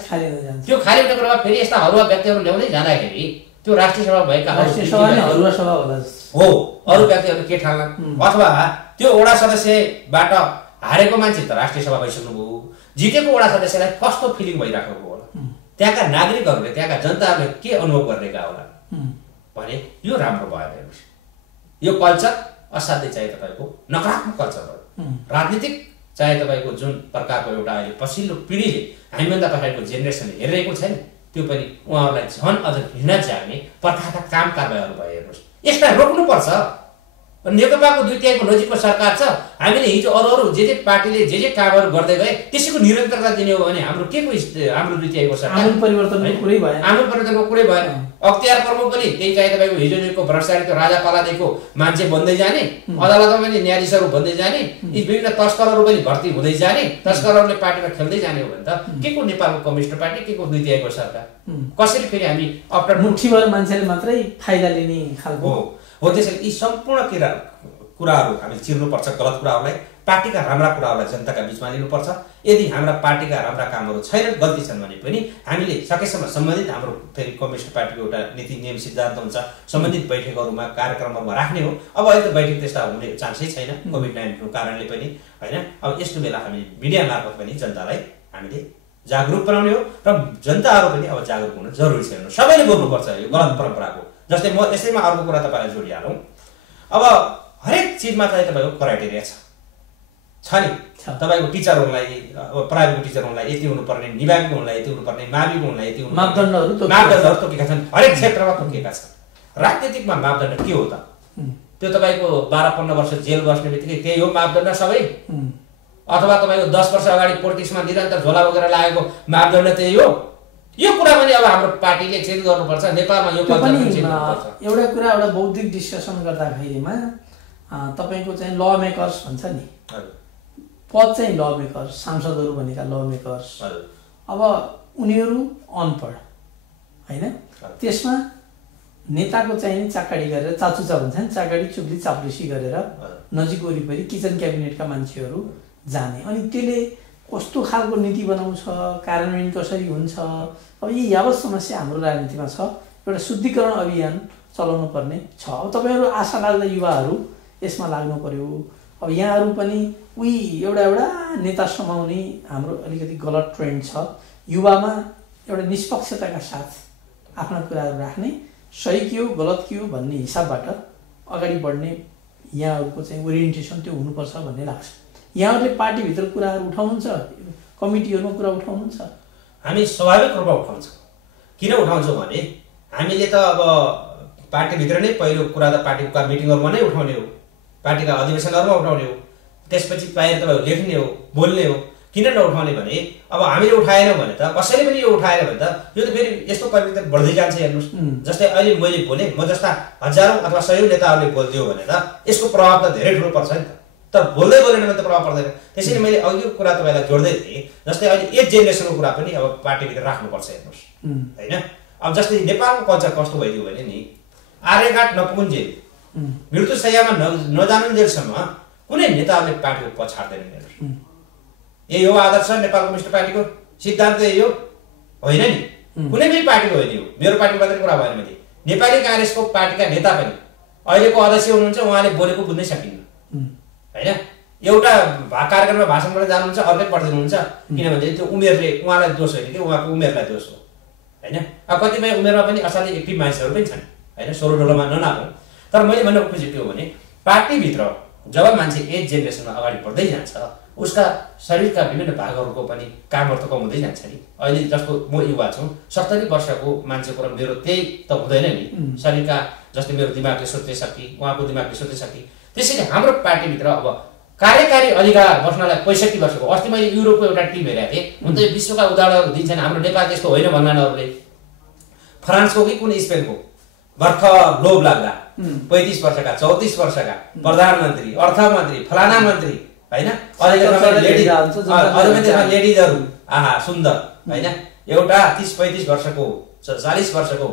त्यो खाली हुने कुरामा फेरि यस्ता हरुवा व्यक्तिहरू ल्याउँदै जाँदाखेरि त्यो राष्ट्रिय सभा भएका हो अरू व्यक्तिहरू के ठान्लान् अथवा त्यो वडा सदस्यबाट हारेको मान्छे त राष्ट्रिय सभा भइसक्नुभयो जितेको वडा सदस्यलाई कस्तो फिलिङ भइराखेको होला त्यहाँका नागरिकहरूले त्यहाँका जनताहरूले के अनुभव गरिरहेका होला भने यो राम्रो भयो हेर्नुहोस् यो कल्चर असाध्यै चाहिँ तपाईँको नकारात्मक कल्चर हो राजनीतिक चाहे तपाईँको जुन प्रकारको एउटा अहिले पछिल्लो पिँढीले हामीभन्दा पछाडिको जेनेरेसनले हेरिरहेको छैन त्यो पनि उहाँहरूलाई झन् अझ घृणा जाग्ने प्रकारका काम कारबाहीहरू भयो हेर्नुहोस् यसलाई रोक्नुपर्छ नेकपाको 2/3 नजिकको सरकार छ हामीले हिजो अरू जे पार्टीले जे कामहरू गर्दै गए त्यसैको निरन्तरता दिने हो भने हाम्रो के को हाम्रो 2/3 को सरकार आमूल परिवर्तनको कुरै भएन अख्तियार प्रमुख पनि त्यही चाहिँ तपाईँको हिजोको भ्रष्टाचारको राजा पालादेखिको मान्छे बन्दै जाने अदालतमा पनि न्यायाधीशहरू बन्दै जाने यी विभिन्न तस्करहरू पनि भर्ती हुँदै जाने तस्करहरूले पार्टीमा खेल्दै जाने हो भने त के को नेपालको कम्युनिस्ट पार्टी के को 2/3 को सरकार कसरी फेरि हामी अप्टर मुठीभर मान्छेले मात्रै फाइदा लिने खालको हो त्यसैले यी सम्पूर्ण कुराहरू हामीले चिर्नुपर्छ गलत कुराहरूलाई पार्टीका राम्रा कुराहरूलाई जनताका बिचमा लिनुपर्छ यदि हाम्रा पार्टीका राम्रा कामहरू छैनन् गल्ती छन् भने पनि हामीले सकेसम्म सम्बन्धित हाम्रो फेरि कम्युनिस्ट पार्टीको एउटा नीति नियम सिद्धान्त हुन्छ सम्बन्धित बैठकहरूमा कार्यक्रमहरूमा राख्ने हो अब अहिले त बैठक त्यस्ता हुने चान्सै छैन कोभिड-19 को कारणले पनि होइन अब यस्तो बेला हामी मिडिया मार्फत पनि जनतालाई हामीले जागरुक बनाउने हो र जनताहरू पनि अब जागरुक हुनु जरुरी छ सबैले बोल्नुपर्छ यो गलत परम्पराको जस्तै म यसैमा अर्को कुरा तपाईँलाई जोडिहालौँ अब हरेक चिजमा चाहिँ तपाईँको क्राइटेरिया छ नि तपाईँको टिचरहरूलाई प्राइभेट टिचरहरूलाई यति हुनुपर्ने निवामीको हुनलाई यति हुनुपर्ने माविको हुनलाई यति मापदण्डहरू तोकेका छन् हरेक क्षेत्रमा तोकेका छन् राजनीतिकमा मापदण्ड के हो त त्यो तपाईँको 12-15 वर्ष जेल बस्ने बित्तिकै त्यही हो मापदण्ड सबै अथवा तपाईँको 10 वर्ष अगाडि पोलिटिक्समा निरन्तर झोला बोकेर लागेको मापदण्ड त्यही हो यो कुरा पनि अब हाम्रो पार्टीले चेन्ज गर्नुपर्छ नेपालमा यो एउटा कुरा एउटा बौद्धिक डिस्कसन गर्दाखेरिमा तपाईँको चाहिँ ल मेकर्स भन्छ नि पद चाहिँ ल मेकर्स सांसदहरू भनेका ल मेकर्स अब उनीहरू अनपढ होइन त्यसमा नेताको चाहिँ चाकडी गरेर चाचुचा भन्छ नि चाकडी चुक्ली चाप्लुसी गरेर नजिक वरिपरि किचन क्याबिनेटका मान्छेहरू जाने अनि त्यसले कस्तो खालको नीति बनाउँछ कार्यान्वयन कसरी हुन्छ अब यी यावत समस्या हाम्रो राजनीतिमा छ एउटा शुद्धिकरण अभियान चलाउनु पर्ने छ अब तपाईँहरू आशा लाग्दा युवाहरू यसमा लाग्नु पर्यो अब यहाँहरू पनि उही एउटा नेता समाउने हाम्रो अलिकति गलत ट्रेन्ड छ युवामा एउटा निष्पक्षताका साथ आफ्ना कुराहरू राख्ने सही के हो गलत के हो भन्ने हिसाबबाट अगाडि बढ्ने यहाँहरूको चाहिँ ओरिएन्टेसन त्यो हुनुपर्छ भन्ने लाग्छ यहाँहरूले पार्टीभित्र कुराहरू उठाउनुहुन्छ कमिटीहरूमा कुरा उठाउनुहुन्छ हामी स्वाभाविक रूपमा उठाउँछौँ किन उठाउँछौँ भने हामीले त अब पार्टीभित्र नै पहिलो कुरा त पार्टीका मिटिङहरूमा नै उठाउने हो पार्टीका अधिवेशनहरूमा उठाउने हो त्यसपछि बाहिर तपाईँहरू लेख्ने हो बोल्ने हो किन नउठाउने भने अब हामीले उठाएनौँ भने त कसैले पनि यो उठाएन भने त यो त फेरि यस्तो परिवर्तन बढ्दै जान्छ। हेर्नुहोस्, जस्तै अहिले मैले बोले, म जस्ता हजारौँ अथवा सयौँ नेताहरूले बोलिदियो भने त यसको प्रभाव त धेरै ठुलो पर्छ नि त। तर बोल्दै बोलेन भने त प्रभाव पर्दैन। त्यसैले मैले अघिको कुरा तपाईँलाई जोड्दै थिएँ, जस्तै अहिले एज जेनेरेसनको कुरा पनि अब पार्टीभित्र राख्नुपर्छ। हेर्नुहोस् होइन, अब जस्तै नेपालको कल्चर कस्तो भइदियो भने नि, आर्यघाट नपुगुन्जेल मृत्युशय्यामा नजानुन्जेलसम्म कुनै नेताहरूले पार्टीको पछाड्दैनन्। हेर्नुहोस्, यही हो आदर्श नेपाल कम्युनिस्ट पार्टीको सिद्धान्त, यही हो होइन नि? कुनै पनि पार्टीको होइन यो, मेरो पार्टीको मात्रै कुरा भएन। मैले नेपाली काङ्ग्रेसको पार्टीका नेता पनि अहिलेको अध्यक्ष हुनुहुन्छ, उहाँले बोलेको बुझ्नै सकिन्न होइन। एउटा कार्यक्रममा भाषण गर्न जानुहुन्छ, अर्कै पठाइदिनुहुन्छ, किनभने त्यो उमेरले उहाँलाई दोष होइन कि उहाँको उमेरलाई दोष हो होइन। अब कतिपय उमेरमा पनि असाध्यै एक्टिभ मान्छेहरू पनि छन् होइन, सोह्रोडोलोमा ननागौँ। तर मैले भन्नु खोजेको के हो भने पार्टीभित्र जब मान्छे एज जेनेरेसनमा अगाडि बढ्दै जान्छ, उसका शरीरका विभिन्न भागहरूको पनि कामहरू त कम हुँदै जान्छ नि। अहिले जस्तो म युवा छु, 70 वर्षको मान्छेको र मेरो त्यही त हुँदैन नि। शरीरका जस्तै मेरो दिमागले सोच्दै सकी, उहाँको दिमागले सोच्दै सकी। त्यसैले हाम्रो पार्टीभित्र अब कार्यकारी अधिकार बस्नलाई 65 वर्षको, अस्ति मैले युरोपको एउटा टिम हेरेको थिएँ। हुन त विश्वका उदाहरणहरू दिन्छन्, हाम्रो नेपाल त्यस्तो होइन भन्लान् अरूले। फ्रान्सको कि कुनै स्पेनको भर्खर लोभ लाग्दा 35 वर्षका 34 वर्षका प्रधानमन्त्री, अर्थमन्त्री, फलाना मन्त्री होइन, लेडिजहरू आहा सुन्दर होइन, एउटा 30-35 वर्षको 40 वर्षको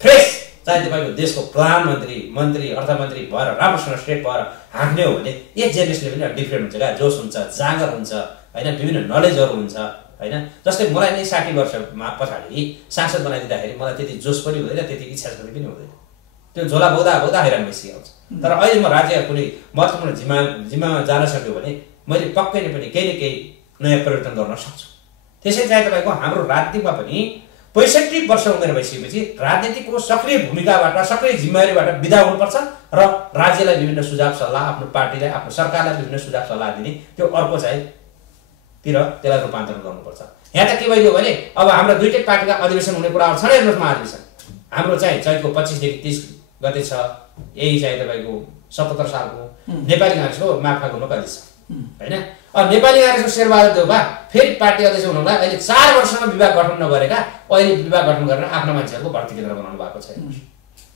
फ्रेस चाहे तपाईँको देशको प्रधानमन्त्री, मन्त्री, अर्थमन्त्री भएर राम्रोसँग स्ट्रेट भएर हाँक्ने हो भने एक जेनेरेसनले पनि डिफ्रेन्ट हुन्छ क्या, जोस हुन्छ, जाँगर हुन्छ होइन, विभिन्न नलेजहरू हुन्छ होइन। जस्तै मलाई नै 60 वर्षमा पछाडि सांसद बनाइदिँदाखेरि मलाई त्यति जोस पनि हुँदैन, त्यति इच्छा शक्ति पनि हुँदैन, त्यो झोला बोदा बोदा हैरान भइसकेको हुन्छ। तर अहिले म राज्य कुनै महत्त्वपूर्ण जिम्मामा जान सक्यो भने मैले पक्कै नै पनि केही न केही नयाँ परिवर्तन गर्न सक्छु। त्यसै चाहिँ तपाईँको हाम्रो राजनीतिमा पनि 65 वर्ष उमेर भइसकेपछि राजनीतिको सक्रिय भूमिकाबाट, सक्रिय जिम्मेवारीबाट बिदा हुनुपर्छ र राज्यलाई विभिन्न सुझाव सल्लाह, आफ्नो पार्टीलाई, आफ्नो सरकारलाई विभिन्न सुझाव सल्लाह दिने त्यो अर्को चाहिँ तिर त्यसलाई रूपान्तरण गर्नुपर्छ। यहाँ त के भइदियो भने अब हाम्रो दुईटै पार्टीका अधिवेशन हुने कुराहरू छन्। हेर्नुहोस् महाधिवेशन हाम्रो चाहिँ चैतको 25 देखि 30 गते छ, यही चाहिँ तपाईँको 77 सालको। नेपाली काङ्ग्रेसको माघ फागुनमा कहिले छ होइन। अब नेपाली काङ्ग्रेसको शेरबहादुर देउबा फेरि पार्टी अध्यक्ष हुनुलाई अहिले 4 वर्षमा विभाग गठन नगरेका अहिले विभाग गठन गरेर आफ्नो मान्छेहरूको भर्ती केन्द्र बनाउनु भएको छ।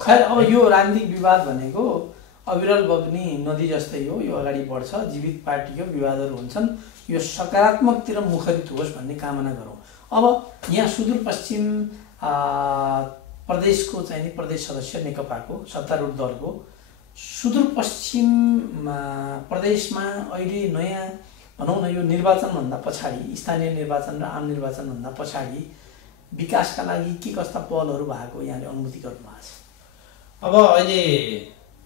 खैर अब यो राजनीतिक विवाद भनेको अविरल बग्ने नदी जस्तै हो, यो अगाडि बढ्छ, जीवित पार्टीको विवादहरू हुन्छन्, यो सकारात्मकतिर मुखरित होस् भन्ने कामना गरौँ। अब यहाँ सुदूरपश्चिम प्रदेशको चाहिँ नि प्रदेश सदस्य नेकपाको सत्तारूढ दलको सुदूरपश्चिम प्रदेशमा अहिले नयाँ भनौँ न यो निर्वाचनभन्दा पछाडि, स्थानीय निर्वाचन र आम निर्वाचनभन्दा पछाडि विकासका लागि के कस्ता पहलहरू भएको यहाँले अनुभूति गर्नुभएको छ? अब अहिले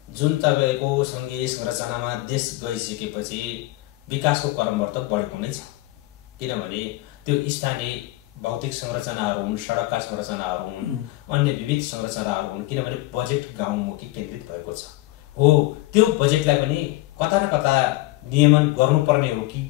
जुन तपाईँको सङ्घीय संरचनामा देश गइसकेपछि विकासको क्रमबाट त बढेको नै छ, किनभने त्यो स्थानीय भौतिक संरचनाहरू हुन्, सडकका संरचनाहरू हुन्, अन्य विविध संरचनाहरू हुन्, किनभने बजेट गाउँमुखी केन्द्रित भएको छ। हो त्यो बजेटलाई पनि कता न कता नियमन गर्नुपर्ने हो कि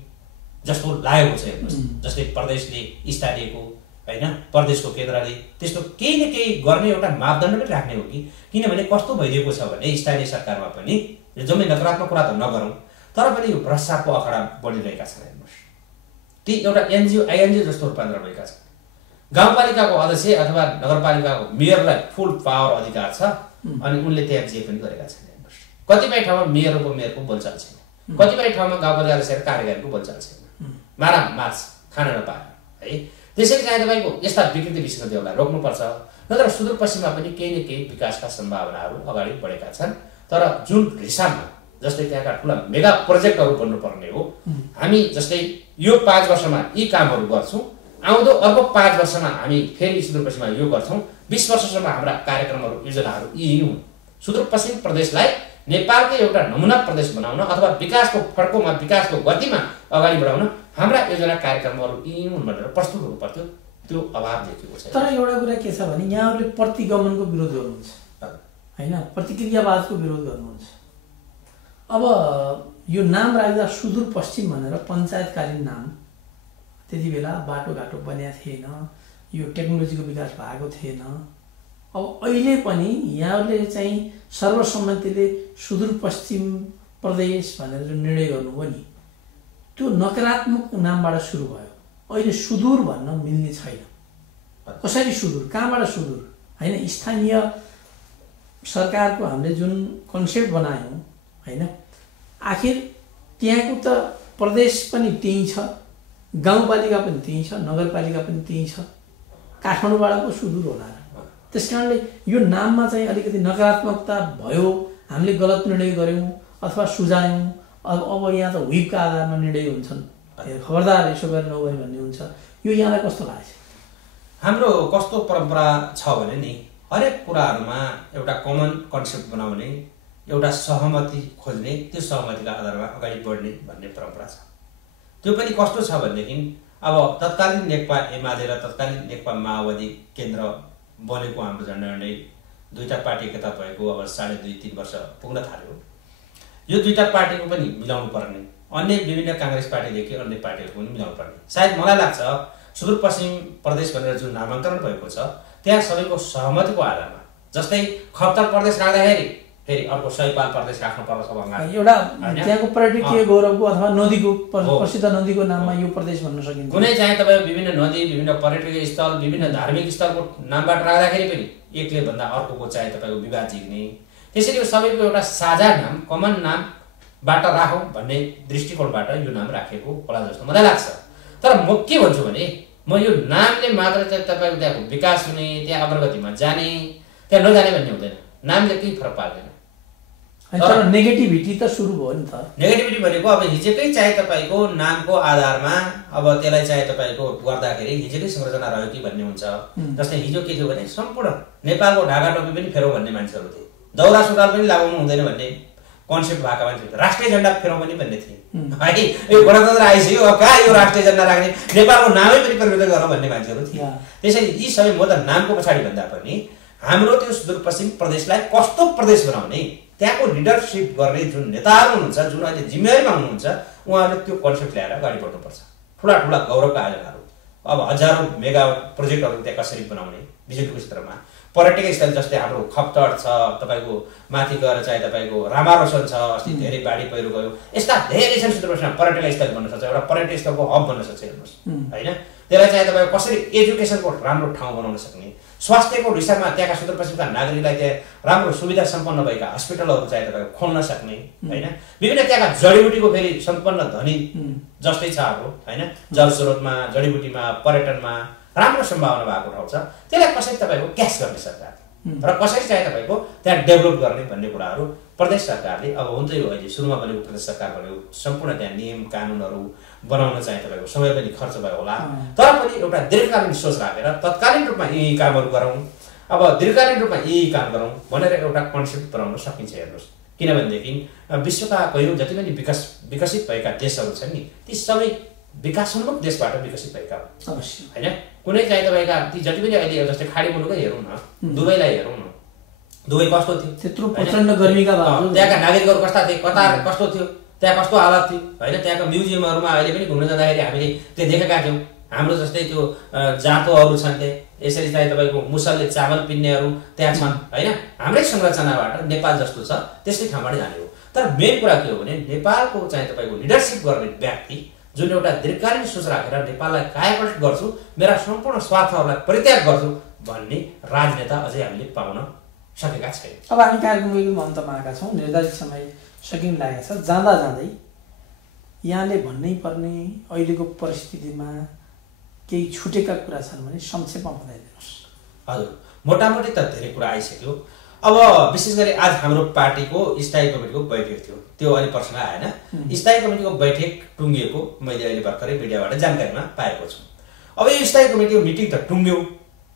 जस्तो लागेको छ। हेर्नुहोस्, जस्तै प्रदेशले स्थानीयको होइन, प्रदेशको केन्द्रले त्यस्तो केही न केही गर्ने एउटा मापदण्ड पनि राख्ने हो कि, किनभने कस्तो भइदिएको छ भने स्थानीय सरकारमा पनि जम्मै नकारात्मक कुरा त नगरौँ, तर पनि यो भ्रष्टाचारको अखडा बढिरहेका छन्। हेर्नुहोस्, ती एउटा एनजिओ आइएनजिओ जस्तो रूपान्तरण भएका छन्। गाउँपालिकाको अध्यक्ष अथवा नगरपालिकाको मेयरलाई फुल पावर अधिकार छ अनि उनले त्यहाँ जे पनि गरेका छन्। हेर्नुहोस्, कतिपय ठाउँमा मेयरको बोलचाल छैन, कतिपय ठाउँमा गाउँपालिका अध्यक्ष कार्यकारीको बोलचाल छैन, मार्च खान नपाए है। त्यसैले चाहिँ तपाईँको यस्ता विकृति विसङ्गतिहरूलाई रोक्नुपर्छ। नत्र सुदूरपश्चिममा पनि केही न केही विकासका सम्भावनाहरू अगाडि बढेका छन्, तर जुन हिसाबमा जस्तै त्यहाँका ठुला मेगा प्रोजेक्टहरू बन्नुपर्ने हो, हामी जस्तै यो 5 वर्षमा यी कामहरू गर्छौँ, आउँदो अर्को 5 वर्षमा हामी फेरि सुदूरपश्चिममा यो गर्छौँ, 20 वर्षसम्म हाम्रा कार्यक्रमहरू योजनाहरू यी हुन्। सुदूरपश्चिम प्रदेशलाई नेपालकै एउटा नमुना प्रदेश बनाउन अथवा विकासको फड्कोमा, विकासको गतिमा अगाडि बढाउन हाम्रा योजना कार्यक्रमहरू यी हुन् भनेर प्रस्तुत हुनु पर्थ्यो, त्यो अभाव देखिएको छ। तर एउटा कुरा के छ भने यहाँहरूले प्रतिगमनको विरोध गर्नुहुन्छ होइन, प्रतिक्रियावादको विरोध गर्नुहुन्छ। अब यो नाम राख्दा सुदूरपश्चिम भनेर पञ्चायतकालीन नाम, त्यति बेला बाटोघाटो बनिएको थिएन, यो टेक्नोलोजीको विकास भएको थिएन। अब अहिले पनि यहाँहरूले चाहिँ सर्वसम्मतिले सुदूरपश्चिम प्रदेश भनेर जुन निर्णय गर्नुभयो नि, त्यो नकारात्मक नामबाट सुरु भयो। अहिले सुदूर भन्न मिल्ने छैन। कसरी सुदूर, कहाँबाट सुदूर होइन। स्थानीय सरकारको हामीले जुन कन्सेप्ट बनायौँ होइन, आखिर त्यहाँको त प्रदेश पनि त्यही छ, गाउँपालिका पनि त्यही छ, नगरपालिका पनि त्यही छ, काठमाडौँबाट पो सुदूर होला र। त्यस कारणले यो नाममा चाहिँ अलिकति नकारात्मकता भयो, हामीले गलत निर्णय गऱ्यौँ अथवा सुझायौँ, अब यहाँ त हुइपका आधारमा निर्णय हुन्छन्, खबरदार यसो गरेर नगर्ने भन्ने हुन्छ। यो यहाँलाई कस्तो लाग्छ? हाम्रो कस्तो परम्परा छ भने नि हरेक कुराहरूमा एउटा कमन कन्सेप्ट बनाउने, एउटा सहमति खोज्ने, त्यो सहमतिका आधारमा अगाडि बढ्ने भन्ने परम्परा छ। त्यो पनि कस्तो छ भनेदेखि अब तत्कालीन नेकपा एमाले र तत्कालीन नेकपा माओवादी केन्द्र बनेको हाम्रो झन्डै दुईटा पार्टी एकता भएको अब 2.5-3 वर्ष पुग्न थाल्यो। यो दुईटा पार्टीको पनि मिलाउनु पर्ने, अन्य विभिन्न काङ्ग्रेस पार्टीदेखि अन्य पार्टीहरूको पनि मिलाउनु पर्ने। सायद मलाई लाग्छ सुदूरपश्चिम प्रदेश भनेर जुन नामाङ्करण भएको छ त्यहाँ सबैको सहमतिको आधारमा, जस्तै खप्तर प्रदेश राख्दाखेरि फेरि अर्को सहीपाल प्रदेश राख्नु पर्छ भन्ने एउटा त्यहाँको पर्यटकीय गौरवको अथवा नदीको प्रसिद्ध नदीको नाममा यो प्रदेश भन्न सकिन्छ। कुनै चाहिँ तपाईँ विभिन्न नदी, विभिन्न पर्यटकीय स्थल, विभिन्न धार्मिक स्थलको नामबाट राख्दाखेरि पनि एकले भन्दा अर्कोको चाहिँ तपाईँको विवाद जिग्ने, त्यसरी यो सबैको एउटा साझा नाम, कमन नामबाट राखौँ भन्ने दृष्टिकोणबाट यो नाम राखेको होला जस्तो मलाई लाग्छ। तर म के भन्छु भने म यो नामले मात्र चाहिँ तपाईँको त्यहाँको विकास हुने, त्यहाँ अग्रगतिमा जाने, त्यहाँ नजाने भन्ने हुँदैन। नामले केही फरक पार्दैन। तर नेगेटिभिटी त सुरु भयो नि त। नेगेटिभिटी भनेको अब हिजोकै चाहिँ तपाईँको नामको आधारमा अब त्यसलाई चाहिँ तपाईँको गर्दाखेरि हिजोकै संरचना रह्यो कि भन्ने हुन्छ। जस्तै हिजो के थियो भने सम्पूर्ण नेपालको ढाका टोपी पनि फेरौँ भन्ने मान्छेहरू थिए, दौरा सुरुवाल पनि लगाउनु हुँदैन भन्ने कन्सेप्ट भएका मान्छे, राष्ट्रिय झन्डा फेरौँ पनि भन्ने थिए है। यो गणतन्त्र आइसक्यो, अब कहाँ यो राष्ट्रिय झन्डा राख्ने, नेपालको नामै पनि परिवर्तन गरौँ भन्ने मान्छेहरू थिए। त्यसैले यी सबै म त नामको पछाडि भन्दा पनि हाम्रो त्यो सुदूरपश्चिम प्रदेशलाई कस्तो प्रदेश बनाउने, त्यहाँको लिडरसिप गर्ने जुन नेताहरू हुनुहुन्छ, जुन अहिले जिम्मेवारीमा हुनुहुन्छ, उहाँहरूले त्यो कन्सेप्ट ल्याएर अगाडि बढ्नुपर्छ। ठुला ठुला गौरवका आयोजनाहरू, अब हजारौँ मेगा प्रोजेक्टहरू त्यहाँ कसरी बनाउने बिजुलीको क्षेत्रमा, पर्यटकीय स्थल जस्तै हाम्रो खप्तर छ, तपाईँको माथि गएर चाहिँ तपाईँको रामारोसन छ, अस्ति धेरै बाढी पहिरो गयो, यस्ता धेरै छन् सुदूरपश्चिममा पर्यटकीय स्थल बन्न सक्छ, एउटा पर्यटकीय स्थलको हब बन्न सक्छ हेर्नुहोस् होइन। त्यसलाई चाहिँ तपाईँको कसरी एजुकेसनको राम्रो ठाउँ बनाउन सक्ने, स्वास्थ्यको विषयमा त्यहाँका सुदूरपश्चिमका नागरिकलाई त्यहाँ राम्रो सुविधा सम्पन्न भएका हस्पिटलहरू चाहिँ तपाईँको खोल्न सक्ने होइन। विभिन्न त्यहाँका जडीबुटीको फेरि सम्पन्न धनी जस्तै छ हाम्रो होइन, जलस्रोतमा, जडीबुटीमा, पर्यटनमा राम्रो सम्भावना भएको ठाउँ छ। त्यसलाई कसरी तपाईँको क्याच गर्ने सरकार र कसरी चाहिँ तपाईँको त्यहाँ डेभलप गर्ने भन्ने कुराहरू प्रदेश सरकारले, अब हुन्छ यो अहिले सुरुमा बनेको प्रदेश सरकार बनेको सम्पूर्ण त्यहाँ नियम कानुनहरू बनाउन चाहिँ तपाईँको समय पनि खर्च भयो होला, तर पनि एउटा दीर्घकालीन सोच राखेर तत्कालीन रूपमा यी कामहरू गरौँ, अब दीर्घकालीन रूपमा यी काम गरौँ भनेर एउटा कन्सेप्ट बनाउन सकिन्छ हेर्नुहोस्। किनभनेदेखि विश्वका कयौँ जति पनि विकसित भएका देशहरू छन् नि, ती सबै विकासोन्मुख देशबाट विकसित भएका हुन् होइन। कुनै चाहिँ तपाईँका ती जति पनि अहिले जस्तै खाडी मुलुकै हेरौँ न, दुबईलाई हेरौँ न, दुबई कस्तो थियो, त्यत्रो प्रचण्ड गर्मीका बावजुद त्यहाँका नागरिकहरू कस्ता थिए, कतार कस्तो थियो, त्यहाँ कस्तो हालत थियो होइन। त्यहाँको म्युजियमहरूमा अहिले पनि घुम्न जाँदाखेरि हामीले त्यो देखेका थियौँ। हाम्रो जस्तै त्यो जातोहरू छन् त्यहाँ, यसरी चाहिँ तपाईँको मुसलले चामल पिन्नेहरू त्यहाँ छन् होइन। हाम्रै संरचनाबाट नेपाल जस्तो छ त्यस्तै ठाउँबाट जाने हो। तर मेन कुरा के हो भने नेपालको चाहिँ तपाईँको लिडरसिप गर्ने व्यक्ति जुन एउटा दीर्घकालीन सोच राखेर नेपाललाई कायापलट गर्छु, मेरा सम्पूर्ण स्वार्थहरूलाई परित्याग गर्छु भन्ने राजनेता अझै हामीले पाउन सकेका छैन। अब हामी कार्यक्रमको एकदम अन्तमा आएका छौँ, निर्धारित समय सकिन लागेको छ। जाँदा जाँदै यहाँले भन्नै पर्ने अहिलेको परिस्थितिमा केही छुटेका कुरा छन् भने संक्षेपमा बताइदिनुहोस्। हजुर, मोटामोटी त धेरै कुरा आइसक्यो। अब विशेष गरी आज हाम्रो पार्टीको स्थायी कमिटीको बैठक थियो, त्यो अहिले प्रश्न आएन। स्थायी कमिटीको बैठक टुङ्गिएको मैले अहिले भर्खरै मिडियाबाट जानकारीमा पाएको छु। अब यो स्थायी कमिटीको मिटिङ त टुङ्ग्यो,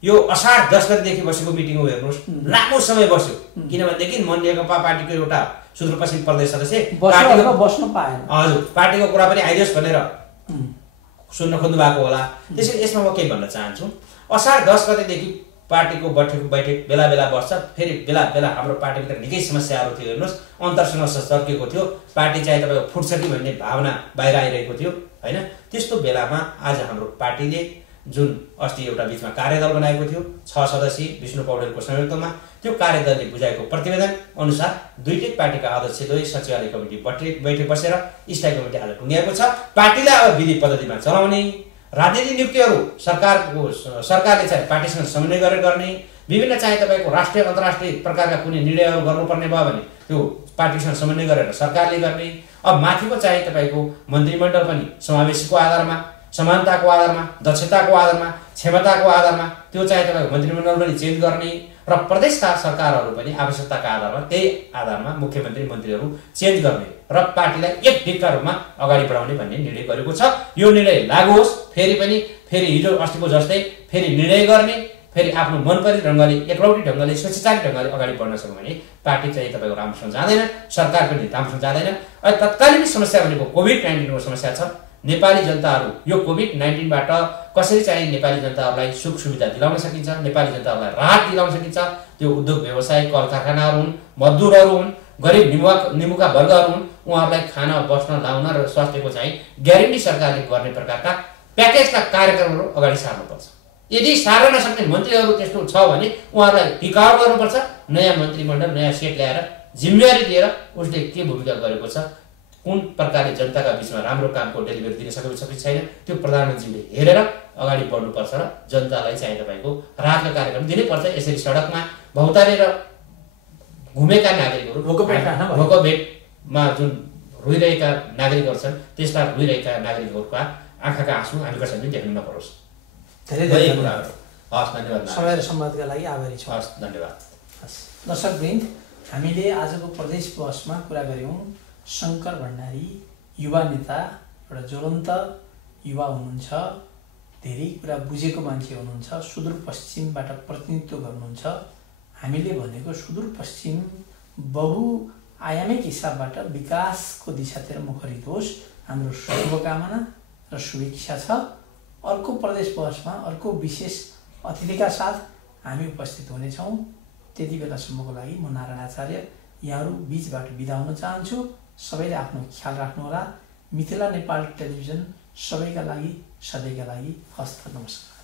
यो असार 10 गतेदेखि बसेको मिटिङ हो हेर्नुहोस्, लामो समय बस्यो। किनभनेदेखि नेकपा पार्टीको एउटा सुदूरपश्चिम प्रदेश सदस्य बस्न पाएन, हजुर पार्टीको कुरा पनि आइदियोस् भनेर सुन्न खोज्नु भएको होला। त्यसैले यसमा म केही भन्न चाहन्छु, असार 10 गतेदेखि पार्टीको बैठक बेला बेला बस्छ, फेरि बेला बेला हाम्रो पार्टीभित्र निकै समस्याहरू थियो हेर्नुहोस्, अन्तरसमस्या चर्केको थियो, पार्टी चाहिँ तपाईँको फुट्छ कि भन्ने भावना बाहिर आइरहेको थियो होइन। त्यस्तो बेलामा आज हाम्रो पार्टीले जुन अस्ति एउटा बिचमा कार्यदल बनाएको थियो 6 सदस्यीय विष्णु पौडेलको संयुक्तमा, त्यो कार्यदलले बुझाएको प्रतिवेदन अनुसार दुईटै पार्टीका अध्यक्षद्वय सचिवालय कमिटी बैठक बसेर स्थायी कमिटी आज टुङ्ग्याएको छ। पार्टीलाई अब विधि पद्धतिमा चलाउने, राजनीतिक नियुक्तिहरू सरकारले चाहिँ पार्टीसँग समन्वय गरेर गर्ने, विभिन्न चाहिँ तपाईँको राष्ट्रिय अन्तर्राष्ट्रिय प्रकारका कुनै निर्णयहरू गर्नुपर्ने भयो भने त्यो पार्टीसँग समन्वय गरेर सरकारले गर्ने। अब माथिको चाहिँ तपाईँको मन्त्रीमण्डल पनि समावेशीको आधारमा, समानताको आधारमा, दक्षताको आधारमा, क्षमताको आधारमा त्यो चाहिँ तपाईँको मन्त्रीमण्डल पनि चेन्ज गर्ने र प्रदेशका सरकारहरू पनि आवश्यकताका आधारमा त्यही आधारमा मुख्यमन्त्री मन्त्रीहरू चेन्ज गर्ने र पार्टीलाई एक ढिक्का रूपमा अगाडि बढाउने भन्ने निर्णय गरेको छ। यो निर्णय लागू होस्, फेरि हिजो अस्तिको जस्तै फेरि निर्णय गर्ने, फेरि आफ्नो मनपरी ढङ्गले एकलौटी ढङ्गले स्वैच्छिक ढङ्गले अगाडि बढ्न सक्यो भने पार्टी चाहिँ तपाईँको राम्रोसँग जाँदैन, सरकार पनि राम्रोसँग जाँदैन। अहिले तत्कालीन समस्या भनेको कोभिड-19को समस्या छ। नेपाली जनताहरू यो कोभिड-19बाट कसरी चाहिँ नेपाली जनताहरूलाई सुख सुविधा दिलाउन सकिन्छ, नेपाली जनताहरूलाई राहत दिलाउन सकिन्छ, त्यो उद्योग व्यवसाय कल कारखानाहरू हुन्, मजदुरहरू हुन्, गरिब निमुखा वर्गहरू हुन्, उहाँहरूलाई खान बस्न लाउन र स्वास्थ्यको चाहिँ ग्यारेन्टी सरकारले गर्ने प्रकारका प्याकेजका कार्यक्रमहरू अगाडि सार्नुपर्छ। यदि सार्न नसक्ने मन्त्रीहरू त्यस्तो छ भने उहाँहरूलाई टिकाउ गर्नुपर्छ। नयाँ मन्त्रीमण्डल नयाँ सेट ल्याएर जिम्मेवारी दिएर उसले के भूमिका गरेको छ, कुन प्रकारले जनताका बिचमा राम्रो कामको डेलिभरी दिन सकेको छ कि छैन, त्यो प्रधानमन्त्रीले हेरेर अगाडि बढ्नुपर्छ र जनतालाई चाहिँ तपाईँको राहतका कार्यक्रम दिनैपर्छ। यसरी सडकमा भौतारेर घुमेका नागरिकहरू भोकभेटमा जुन रोइरहेका नागरिकहरू छन् त्यसमा रोइरहेका नागरिकहरूका आँखाका आँसु हामी कसैले देख्नु नपरोस्। धेरै धेरै हस्, धन्यवाद। समय र सम्वादका लागि आभारी छौँ। हस्, धन्यवाद। दर्शकवृन्द, हामीले आजको प्रदेश बहसमा कुरा गऱ्यौँ शङ्कर भण्डारी, युवा नेता, एउटा ज्वलन्त युवा हुनुहुन्छ, धेरै कुरा बुझेको मान्छे हुनुहुन्छ, सुदूरपश्चिमबाट प्रतिनिधित्व गर्नुहुन्छ। हामीले भनेको सुदूरपश्चिम बहुआयामिक हिसाबबाट विकासको दिशातिर मुखरित होस्, हाम्रो शुभकामना र शुभेच्छा छ। अर्को प्रदेश बहसमा अर्को विशेष अतिथिका साथ हामी उपस्थित हुनेछौँ। त्यति बेलासम्मको लागि म नारायण आचार्य यहाँहरू बीचबाट बिदा हुन चाहन्छु। सबैले आफ्नो ख्याल राख्नुहोला। मिथिला नेपाल टेलिभिजन सबैका लागि, सधैँका लागि। हस्त नमस्कार।